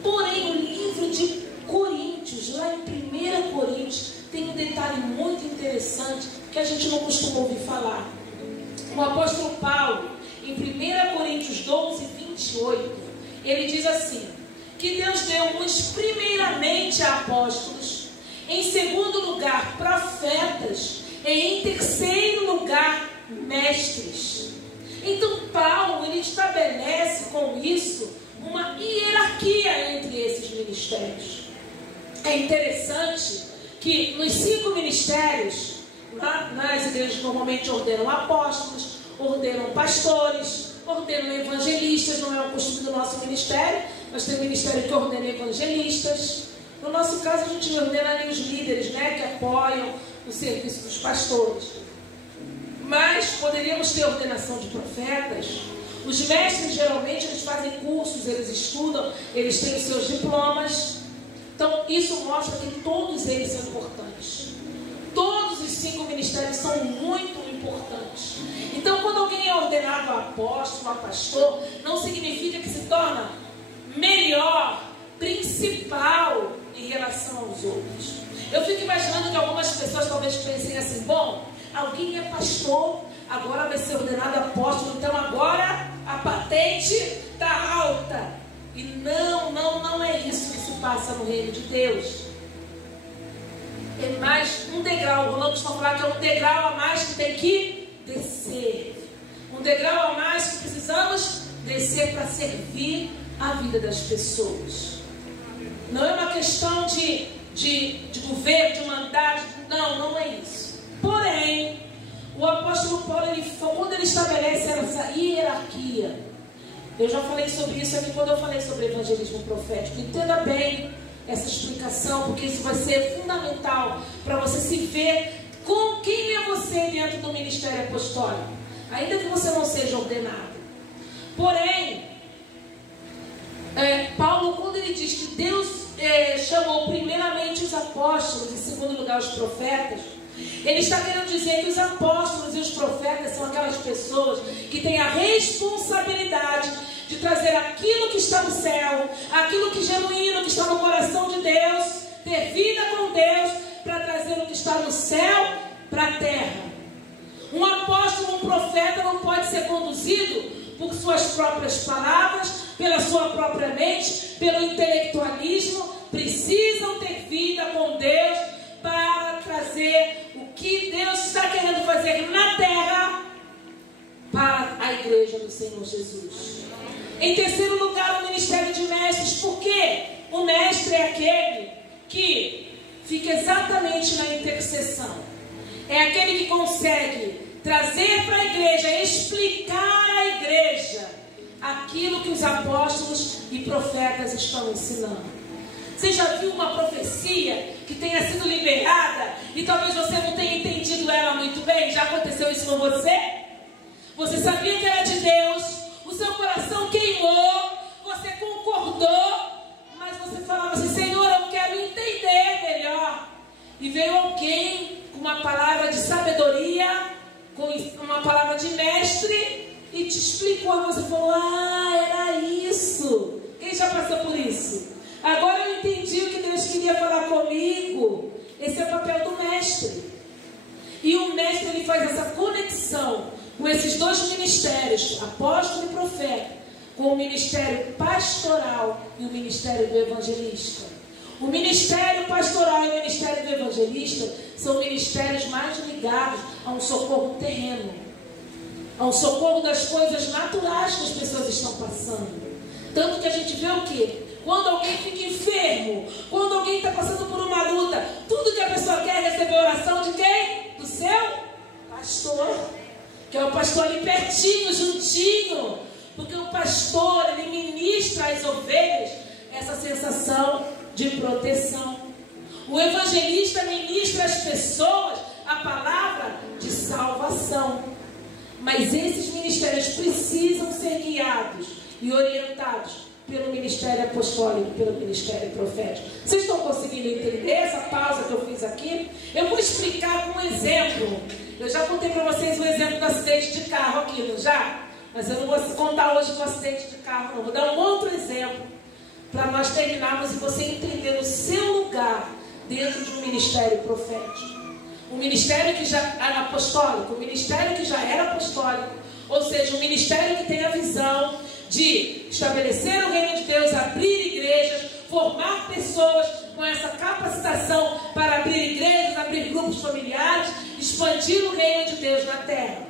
Porém o livro de Coríntios, lá em 1 Coríntios, tem um detalhe muito interessante que a gente não costuma ouvir falar. O apóstolo Paulo, em 1 Coríntios 12, 28, ele diz assim: que Deus deu uns primeiramente a apóstolos, em segundo lugar profetas, e em terceiro lugar mestres. Então Paulo ele estabelece com isso uma hierarquia entre esses ministérios. É interessante que nos 5 ministérios, nas igrejas normalmente ordenam apóstolos, ordenam pastores, ordenam evangelistas. Não é o costume do nosso ministério, nós temos ministério que ordena evangelistas. No nosso caso a gente ordena ali os líderes, né, que apoiam o serviço dos pastores. Mas poderíamos ter ordenação de profetas. Os mestres geralmente eles fazem cursos, eles estudam, eles têm os seus diplomas. Então isso mostra que todos eles são importantes. Todos os 5 ministérios são muito importantes. Então quando alguém é ordenado a apóstolo, a pastor, não significa que se torna melhor, principal em relação aos outros. Eu fico imaginando que algumas pessoas talvez pensem assim: bom, alguém é pastor, agora vai ser ordenado apóstolo, então agora a patente está alta. E não é isso que se passa no reino de Deus. É mais um degrau. O Rolando costuma falar que é um degrau a mais que tem que descer. Um degrau a mais que precisamos descer para servir a vida das pessoas. Não é uma questão de governo, de mandato. Não é isso. Porém, o apóstolo Paulo, quando ele estabelece essa hierarquia, eu já falei sobre isso aqui quando eu falei sobre evangelismo profético. Entenda bem essa explicação, porque isso vai ser fundamental para você se ver com quem é você dentro do ministério apostólico, ainda que você não seja ordenado. Porém, Paulo, quando ele diz que Deus chamou primeiramente os apóstolos, em segundo lugar os profetas, ele está querendo dizer que os apóstolos e os profetas são aquelas pessoas que têm a responsabilidade de trazer aquilo que está no céu, aquilo que é genuíno, que está no coração de Deus, ter vida com Deus, para trazer o que está no céu para a terra. Um apóstolo, um profeta não pode ser conduzido por suas próprias palavras, pela sua própria mente, pelo intelectualismo. Precisam ter vida com Deus para trazer o que Deus está querendo fazer na terra para a igreja do Senhor Jesus. Em terceiro lugar, o ministério de mestres. Por quê? O mestre é aquele que fica exatamente na intercessão. É aquele que consegue trazer para a igreja, explicar à igreja aquilo que os apóstolos e profetas estão ensinando. Você já viu uma profecia que tenha sido liberada e talvez você não tenha entendido ela muito bem? Já aconteceu isso com você? Você sabia que era de Deus, o seu coração queimou, você concordou, mas você falava assim: Senhor, eu quero entender melhor. E veio alguém com uma palavra de sabedoria, com uma palavra de mestre, e te explicou. E você falou: ah, era isso. Quem já passou por isso? Agora eu entendi o que Deus queria falar comigo. Esse é o papel do mestre. E o mestre ele faz essa conexão com esses dois ministérios, apóstolo e profeta, com o ministério pastoral e o ministério do evangelista. O ministério pastoral e o ministério do evangelista são ministérios mais ligados a um socorro terreno, a um socorro das coisas naturais que as pessoas estão passando. Tanto que a gente vê o quê? quando alguém fica enfermo, quando alguém está passando por uma luta, tudo que a pessoa quer é receber a oração de quem? Do seu pastor, que é o pastor ali pertinho, juntinho, porque o pastor, ele ministra às ovelhas essa sensação de proteção. O evangelista ministra às pessoas a palavra de salvação. Mas esses ministérios precisam ser guiados e orientados pelo ministério apostólico, pelo ministério profético. Vocês estão conseguindo entender essa pausa que eu fiz aqui? Eu vou explicar com um exemplo. Eu já contei para vocês o exemplo do acidente de carro aqui, não já? Mas eu não vou contar hoje do acidente de carro, não. Vou dar um outro exemplo para nós terminarmos e você entender o seu lugar dentro de um ministério profético. Um ministério que já era apostólico, um ministério que já era apostólico, ou seja, um ministério que tem a visão de estabelecer o reino de Deus, abrir igrejas, formar pessoas com essa capacitação para abrir igrejas, abrir grupos familiares, expandir o reino de Deus na terra.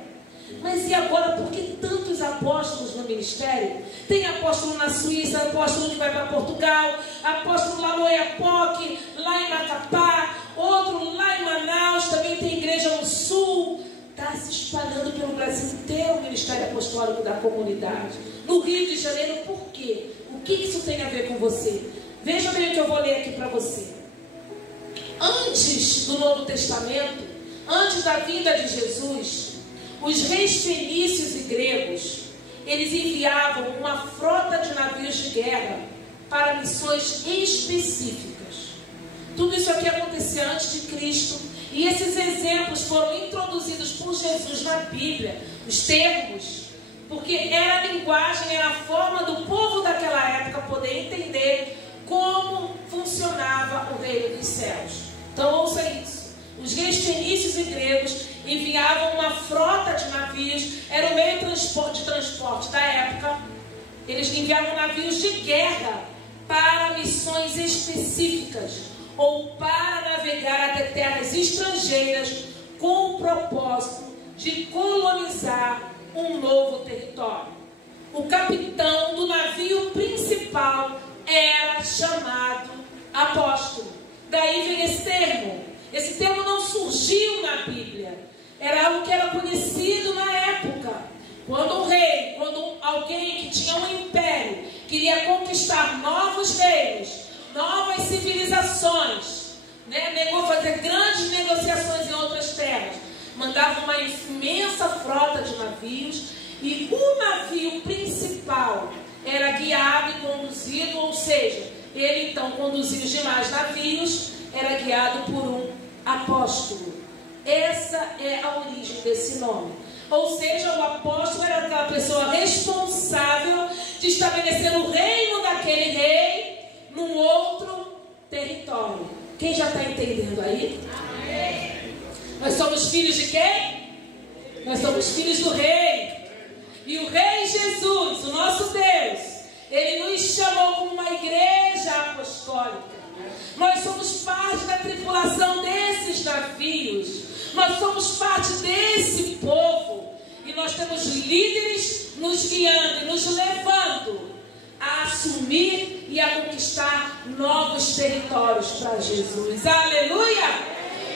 Mas e agora, por que tantos apóstolos no ministério? Tem apóstolo na Suíça, apóstolo que vai para Portugal, apóstolo lá no Oiapoque, lá em Macapá, outro lá em Manaus, também tem igreja no Sul. Está se espalhando pelo Brasil inteiro o ministério apostólico da comunidade. No Rio de Janeiro, por quê? O que isso tem a ver com você? Veja bem o que eu vou ler aqui para você. Antes do Novo Testamento, antes da vinda de Jesus, os reis fenícios e gregos, eles enviavam uma frota de navios de guerra para missões específicas. Tudo isso aqui acontecia antes de Cristo, e esses exemplos foram introduzidos por Jesus na Bíblia, os termos, porque era a linguagem, era a forma do povo daquela época poder entender como funcionava o reino dos céus. Então ouça isso. Os reis fenícios e gregos enviavam uma frota de navios, era o meio de transporte da época. Eles enviavam navios de guerra para missões específicas, ou para navegar até terras estrangeiras com o propósito de colonizar um novo território. O capitão do navio principal era chamado apóstolo. Daí vem esse termo. Esse termo não surgiu na Bíblia. Era algo que era conhecido na época. Quando um rei, quando alguém que tinha um império queria conquistar novos reinos, novas civilizações, fazer grandes negociações em outras terras, mandava uma imensa frota de navios, e o navio principal era guiado e conduzido, ou seja, ele então conduzia os demais navios, era guiado por um apóstolo. Essa é a origem desse nome. Ou seja, o apóstolo era aquela pessoa responsável de estabelecer o reino daquele rei num outro território. Quem já está entendendo aí? Amém. Nós somos filhos de quem? Nós somos filhos do rei. E o rei Jesus, o nosso Deus, ele nos chamou como uma igreja apostólica. Nós somos parte da tripulação desses navios. Nós somos parte desse povo. E nós temos líderes nos guiando e nos levando a assumir e a conquistar novos territórios para Jesus. Aleluia!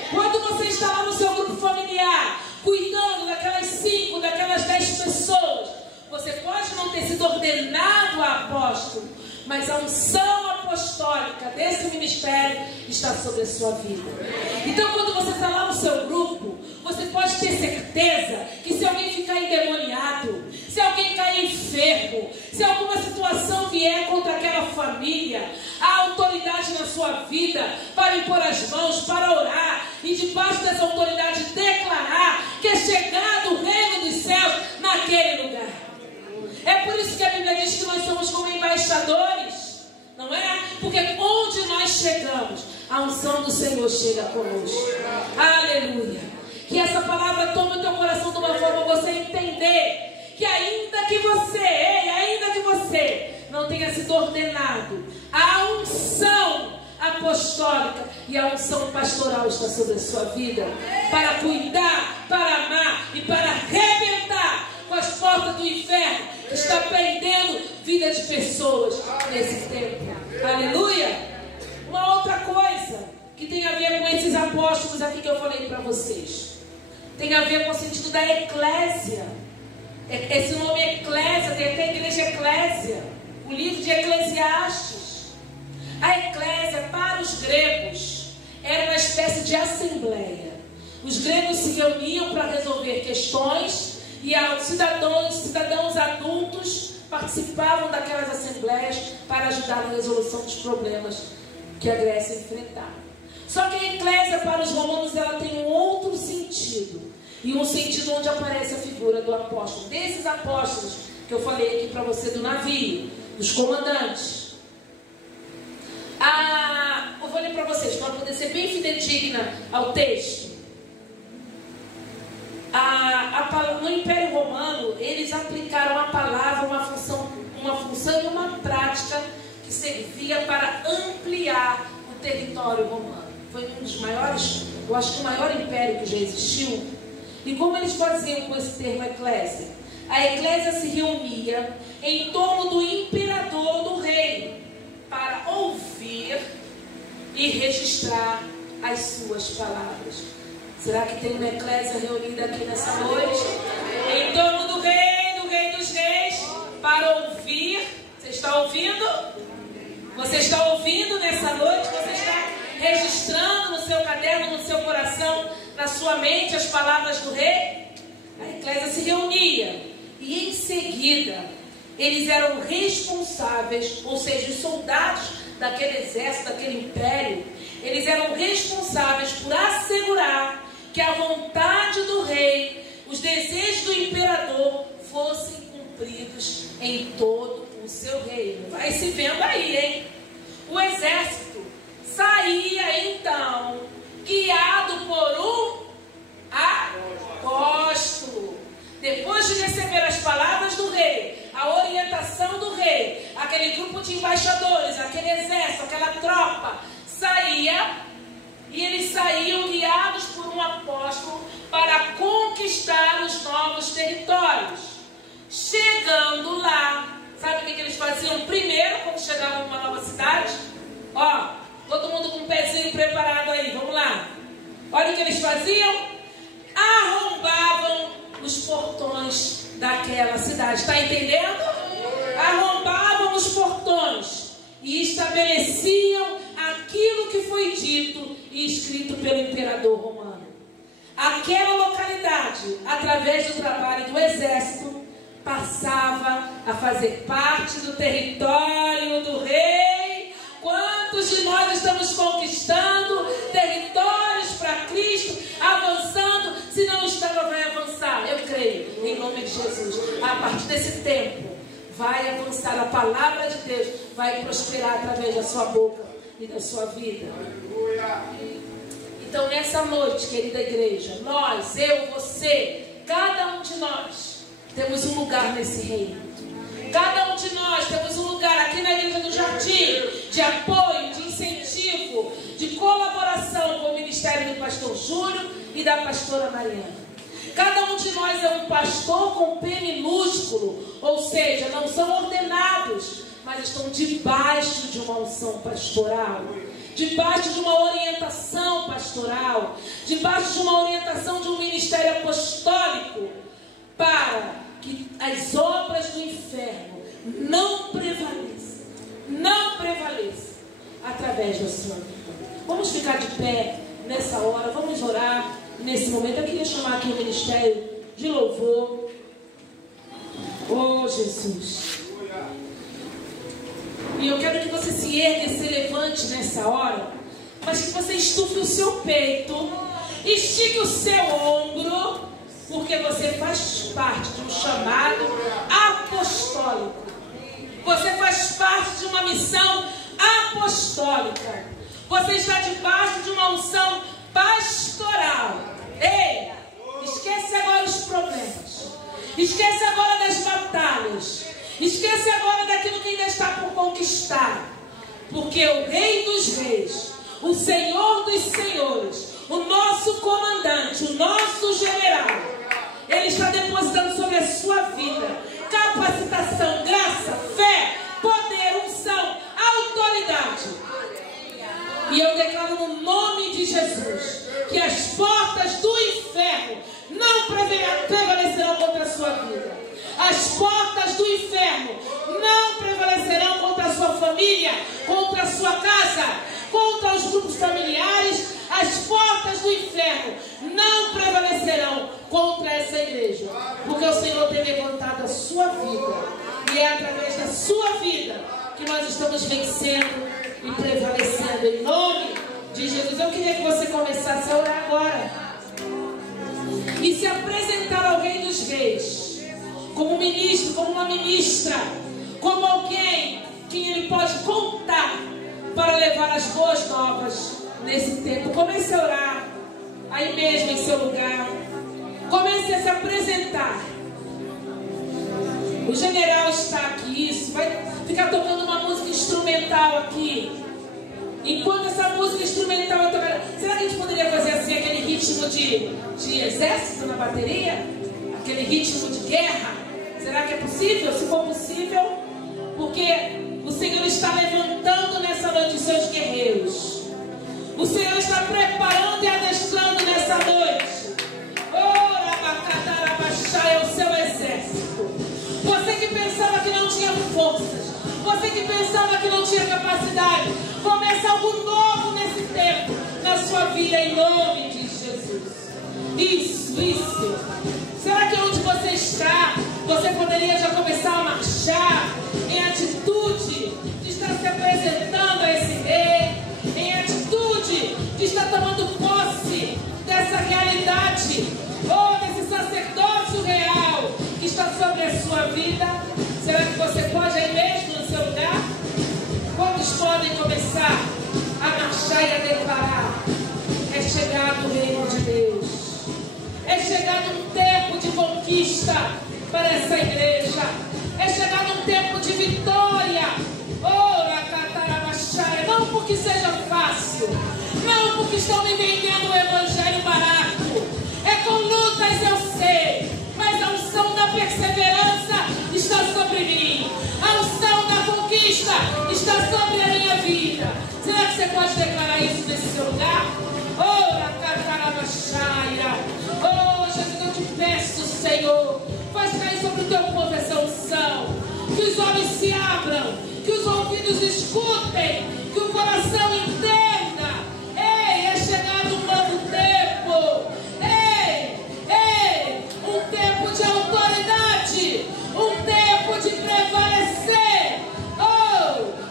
Quando você está lá no seu grupo familiar, cuidando daquelas 5, daquelas 10 pessoas, você pode não ter sido ordenado a apóstolo, mas a unção apostólica desse ministério está sobre a sua vida. Então, quando você está lá no seu grupo, você pode ter certeza que se alguém ficar endemoniado, se alguém cair enfermo, se alguma situação vier contra aquela família, há autoridade na sua vida para impor as mãos, para orar, e debaixo dessa autoridade declarar que é chegado o reino dos céus naquele lugar. É por isso que a Bíblia diz que nós somos como embaixadores, não é? Porque onde nós chegamos, a unção do Senhor chega conosco. Aleluia! Que essa palavra tome o teu coração de uma forma você entender que ainda que você não tenha sido ordenado, a unção apostólica e a unção pastoral está sobre a sua vida, para cuidar, para amar e para arrebentar com as portas do inferno que está prendendo vida de pessoas nesse tempo. Aleluia! Uma outra coisa que tem a ver com esses apóstolos aqui que eu falei para vocês. Tem a ver com o sentido da eclésia. Esse nome eclésia, tem até a igreja eclésia. O livro de Eclesiastes. A eclésia, para os gregos, era uma espécie de assembleia. Os gregos se reuniam para resolver questões e os cidadãos adultos participavam daquelas assembleias para ajudar na resolução dos problemas que a Grécia enfrentava. Só que a eclésia para os romanos ela tem um outro sentido. E um sentido onde aparece a figura do apóstolo. Desses apóstolos que eu falei aqui para você do navio, dos comandantes. Eu vou ler para vocês, para poder ser bem fidedigna ao texto. No Império Romano, eles aplicaram a palavra, uma função e uma prática que servia para ampliar o território romano. Foi um dos maiores, eu acho que o maior império que já existiu. E como eles faziam com esse termo eclésia? A eclésia se reunia em torno do imperador, do rei, para ouvir e registrar as suas palavras. Será que tem uma eclésia reunida aqui nessa noite? Em torno do rei dos reis, para ouvir. Você está ouvindo? Você está ouvindo nessa noite? Você está registrando no seu caderno, no seu coração, na sua mente as palavras do rei? A eclésia se reunia e em seguida eles eram responsáveis, ou seja, os soldados daquele exército, daquele império, eles eram responsáveis por assegurar que a vontade do rei, os desejos do imperador fossem cumpridos em todo o seu reino. Vai se vendo aí, hein? O exército saía então guiado por um apóstolo. Depois de receber as palavras do rei, a orientação do rei, aquele grupo de embaixadores, aquele exército, aquela tropa, saía e eles saíam guiados por um apóstolo para conquistar os novos territórios. Chegando lá, sabe o que eles faziam primeiro quando chegavam numa nova cidade? Ó, todo mundo com o pezinho preparado aí, vamos lá. Olha o que eles faziam. Arrombavam os portões daquela cidade. Está entendendo? Arrombavam os portões e estabeleciam aquilo que foi dito e escrito pelo imperador romano. Aquela localidade, através do trabalho do exército, passava a fazer parte do território do rei. Quantos de nós estamos conquistando territórios para Cristo, avançando? Se não estava, vai avançar. Eu creio, em nome de Jesus. A partir desse tempo, vai avançar. A palavra de Deus vai prosperar através da sua boca e da sua vida. Então, nessa noite, querida igreja, nós, eu, você, cada um de nós, temos um lugar nesse reino. Cada um de nós temos um lugar aqui na Igreja do Jardim de apoio, de incentivo, de colaboração com o ministério do pastor Júlio e da pastora Mariana. Cada um de nós é um pastor com P minúsculo, ou seja, não são ordenados, mas estão debaixo de uma unção pastoral, debaixo de uma orientação pastoral, debaixo de uma orientação de um ministério apostólico, para que as obras do inferno não prevaleçam através da sua vida. Vamos ficar de pé nessa hora, vamos orar nesse momento. Eu queria chamar aqui o ministério de louvor. Oh, Jesus! E eu quero que você se ergue e se levante nessa hora, mas que você estufe o seu peito, estique o seu ombro, porque você faz parte de um chamado apostólico. Você faz parte de uma missão apostólica. Você está debaixo de uma unção pastoral. Ei, esquece agora os problemas. Esquece agora das batalhas. Esquece agora daquilo que ainda está por conquistar. Porque o Rei dos Reis, o Senhor dos Senhores, o nosso comandante, o nosso general, Ele está depositando sobre a sua vida capacitação, graça, fé, família, contra a sua casa, contra os grupos familiares. As portas do inferno não prevalecerão contra essa igreja, porque o Senhor tem levantado a sua vida, e é através da sua vida que nós estamos vencendo e prevalecendo, em nome de Jesus. Eu queria que você começasse a orar agora e se apresentar ao Rei dos Reis como ministro, como uma ministra, como alguém que ele pode contar para levar as boas novas nesse tempo. Comece a orar aí mesmo em seu lugar. Comece a se apresentar. O general está aqui. Isso vai ficar tocando uma música instrumental aqui. Enquanto essa música instrumental é tocada, será que a gente poderia fazer assim aquele ritmo de exército na bateria? Aquele ritmo de guerra? Será que é possível? Se for possível, porque o Senhor está levantando nessa noite os seus guerreiros. O Senhor está preparando e adestrando nessa noite. É o seu exército. Você que pensava que não tinha forças, você que pensava que não tinha capacidade, começa algo novo nesse tempo, na sua vida, em nome de Jesus. Isso. Será que onde você está, você poderia já começar a marchar em atitude de estar se apresentando a esse rei, em atitude de estar tomando posse dessa realidade, ou desse sacerdócio real que está sobre a sua vida? Será que você pode aí mesmo no seu lugar? Quantos podem começar a marchar e a declarar? É chegado o reino de Deus. É chegado um tempo de conquista para essa igreja. É chegado um tempo de vitória. Não porque seja fácil, não porque estão me vendendo o evangelho barato. É com lutas, eu sei, mas a unção da perseverança está sobre mim. A unção da conquista está sobre a minha vida. Será que você pode declarar isso nesse seu lugar? Jesus, eu te peço, Senhor, faz cair sobre o teu povo essa unção. Que os olhos se abram, que os ouvidos escutem, que o coração entenda. Ei, é chegado um novo tempo. Ei, um tempo de autoridade, um tempo de prevalecer.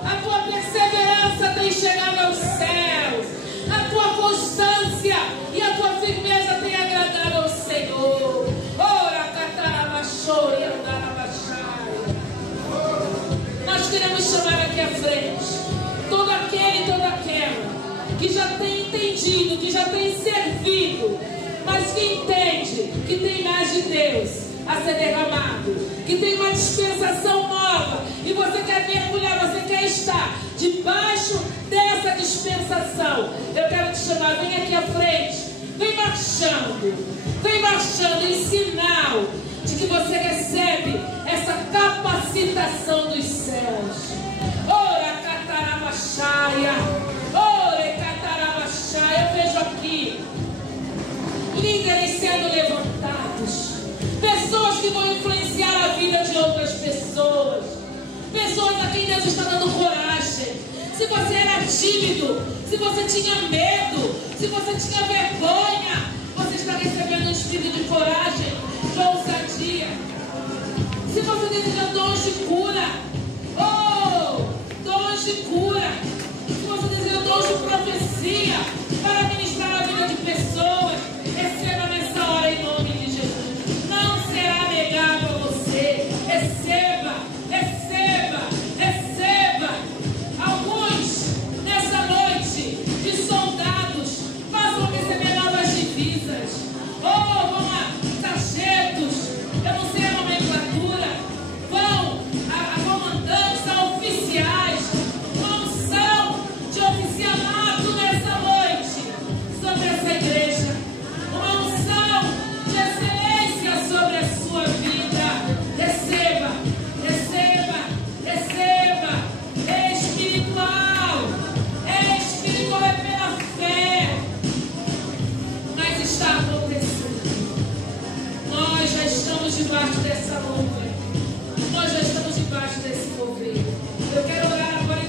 A tua perseverança tem chegado aos céus. A tua constância e a tua firmeza tem agradado ao Senhor. Nós queremos chamar aqui à frente todo aquele e toda aquela que já tem entendido, que já tem servido, mas que entende que tem mais de Deus a ser derramado, que tem uma dispensação nova, e você quer mergulhar, você quer estar debaixo dessa dispensação. Eu quero te chamar, vem aqui à frente, vem marchando em sinal de que você recebe essa capacitação dos céus. Eu vejo aqui líderes sendo levantados, pessoas que vão influenciar a vida de outras pessoas, pessoas a quem Deus está dando coragem. Se você era tímido, se você tinha medo, se você tinha vergonha, você está recebendo um espírito de coragem, de ousadia. Se você deseja dons de cura, dons de cura. Se você deseja dons de profecia para ministrar a vida de pessoas, receba nessa hora em nome de Jesus. Não será negado a você. Receba. Alguns nessa noite de soldados passam a receber novas divisas. Vão a sargentos, eu não sei a nomenclatura, vão a comandantes, a oficiais, uma unção de oficialato nessa noite sobre essa igreja, uma unção de excelência sobre a sua vida. Receba. É espiritual, é pela fé, mas está acontecendo. Nós já estamos debaixo dessa nuvem, nós já estamos debaixo desse mover. Eu quero orar agora em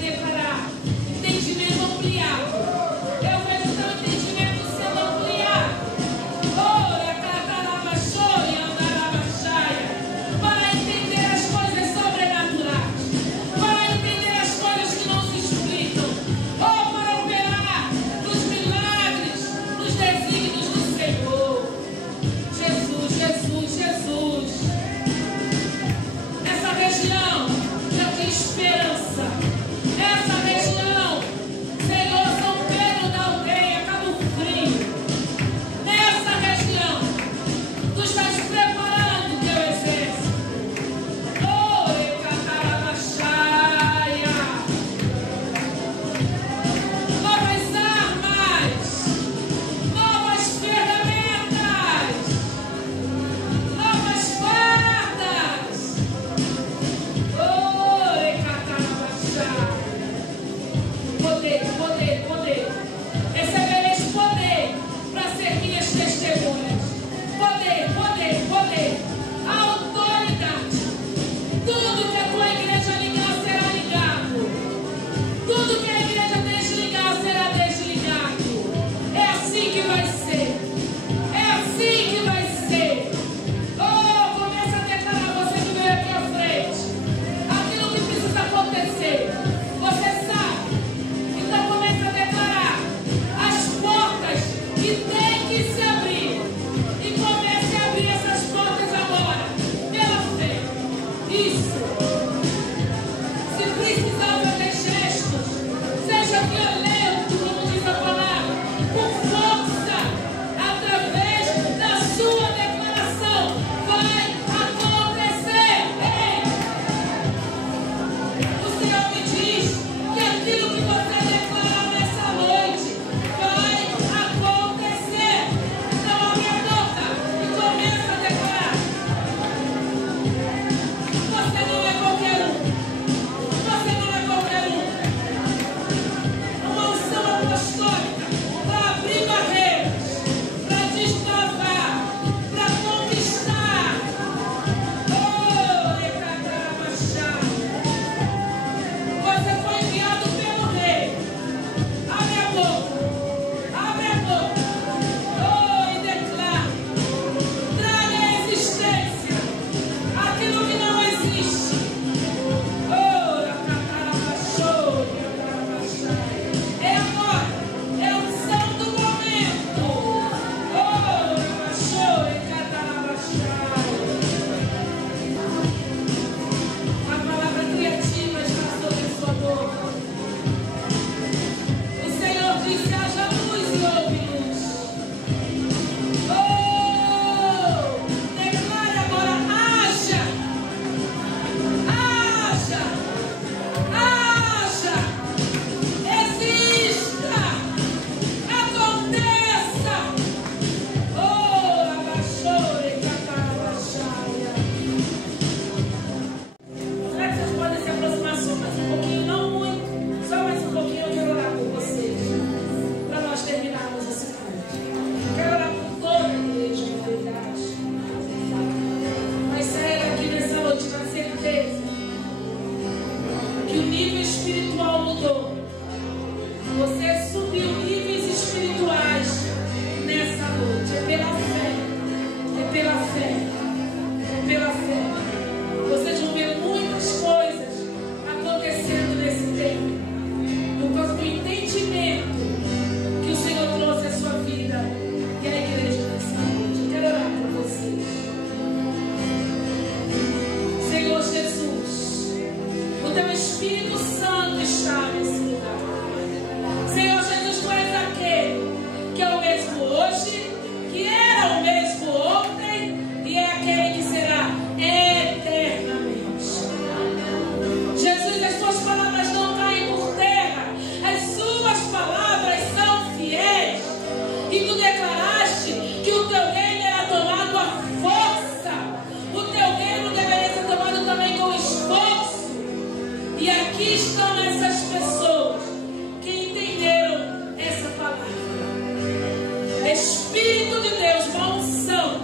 Espírito de Deus, uma unção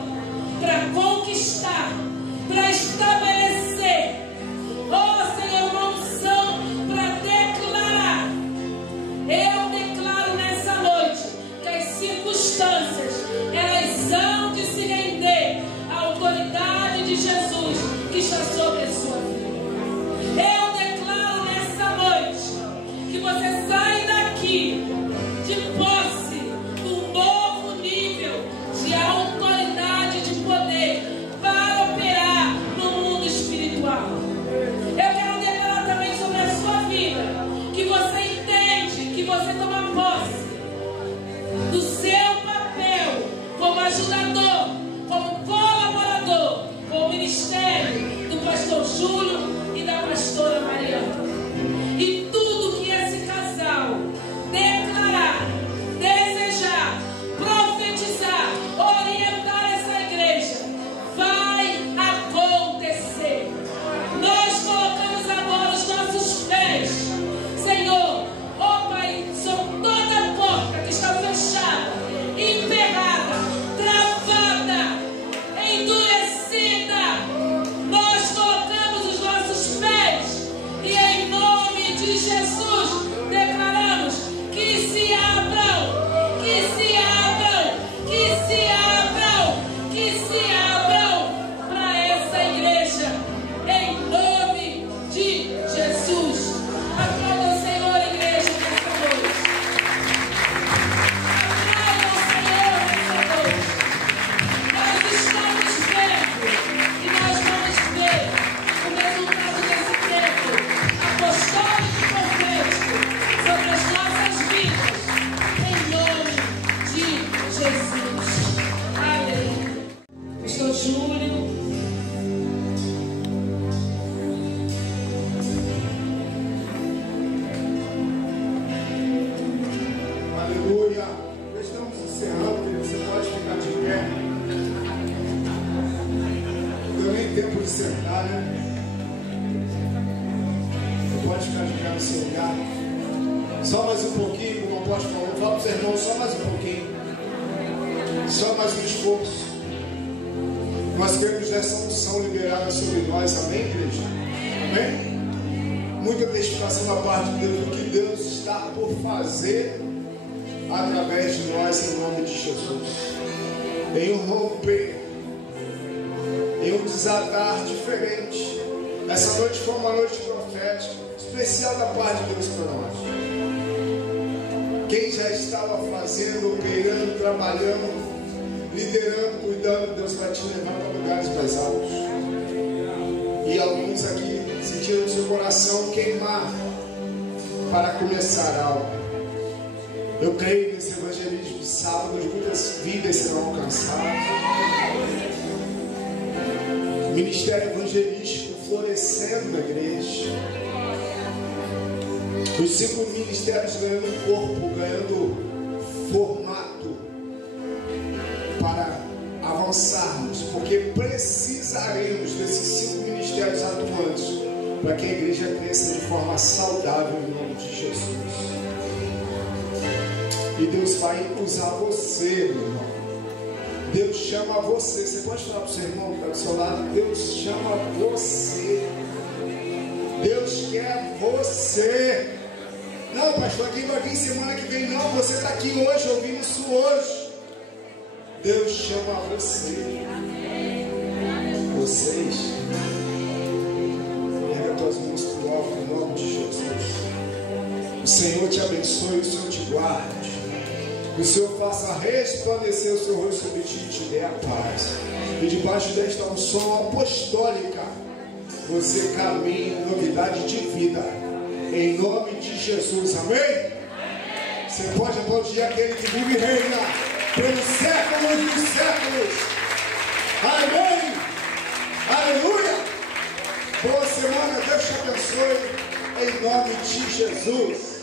para conquistar, para estabelecer. Oh Senhor, uma unção para declarar. Eu declaro nessa noite que as circunstâncias, elas hão de se render à autoridade de Jesus que está sobre a sua vida. Eu declaro nessa noite que você sai daqui de posse de um novo nível de autoridade, de poder para operar no mundo espiritual. Eu quero declarar também sobre a sua vida que você entende, que você toma posse do seu papel como ajudador, como colaborador com o ministério do pastor Júlio e da pastora Mariana. E tudo que esse casal declarar, desejar, profetizar, orientar essa igreja, vai acontecer. Nós colocamos agora os nossos pés, Senhor, ó Pai, sobre toda porta que está fechada, emperrada, travada, endurecida. Nós colocamos os nossos pés e em nome de Jesus declaramos que se abram, que se abram, que se abram, que se abram para essa igreja, em nome de Jesus. Aplauda o Senhor, igreja, nessa noite. Aplauda o Senhor nessa noite. Nós estamos vendo e nós vamos ver o resultado desse tempo apostólico e profético sobre as nossas vidas, em nome de Jesus. Aleluia. Pastor Júlio. Aleluia. Nós estamos encerrando, querido. Você pode ficar de pé. Não deu nem tempo de sentar, né? Você pode ficar de pé no seu lugar. Só mais um pouquinho, como o apóstolo falou. Fala para os irmãos, só mais um pouquinho. Só mais um esforço. Nós queremos essa unção liberada sobre nós. Amém, igreja? Amém? Muita testificação da parte de Deus, do que Deus está por fazer através de nós, em nome de Jesus. Em um romper, em um desatar diferente. Essa noite foi uma noite profética, especial da parte de Deus para nós. Quem já estava fazendo, operando, trabalhando, liderando, cuidando, Deus vai te levar para lugares mais altos. E alguns aqui sentiram o seu coração queimar para começar algo. Eu creio nesse evangelismo de sábado, muitas vidas serão alcançadas. Ministério evangelístico florescendo na igreja. Os 5 ministérios ganhando corpo, ganhando formato para avançarmos, porque precisaremos desses 5 ministérios atuantes para que a igreja cresça de forma saudável em nome de Jesus. E Deus vai usar você, meu irmão. Deus chama você. Você pode falar para o seu irmão que está do seu lado? Deus chama você. Deus quer você. Não, pastor, quem vai vir semana que vem? Não, você está aqui hoje, ouvindo isso hoje. Deus chama você. Vocês, erga as tuas mãos para o alto em nome de Jesus. O Senhor te abençoe, o Senhor te guarde. O Senhor faça resplandecer o seu rosto sobre ti e te dê a paz. E debaixo desta unção apostólica, você caminha em novidade de vida. Em nome de Jesus, amém? Você pode aplaudir aquele que vive e reina pelos séculos dos séculos. Amém? Aleluia! Boa semana, Deus te abençoe. Em nome de Jesus.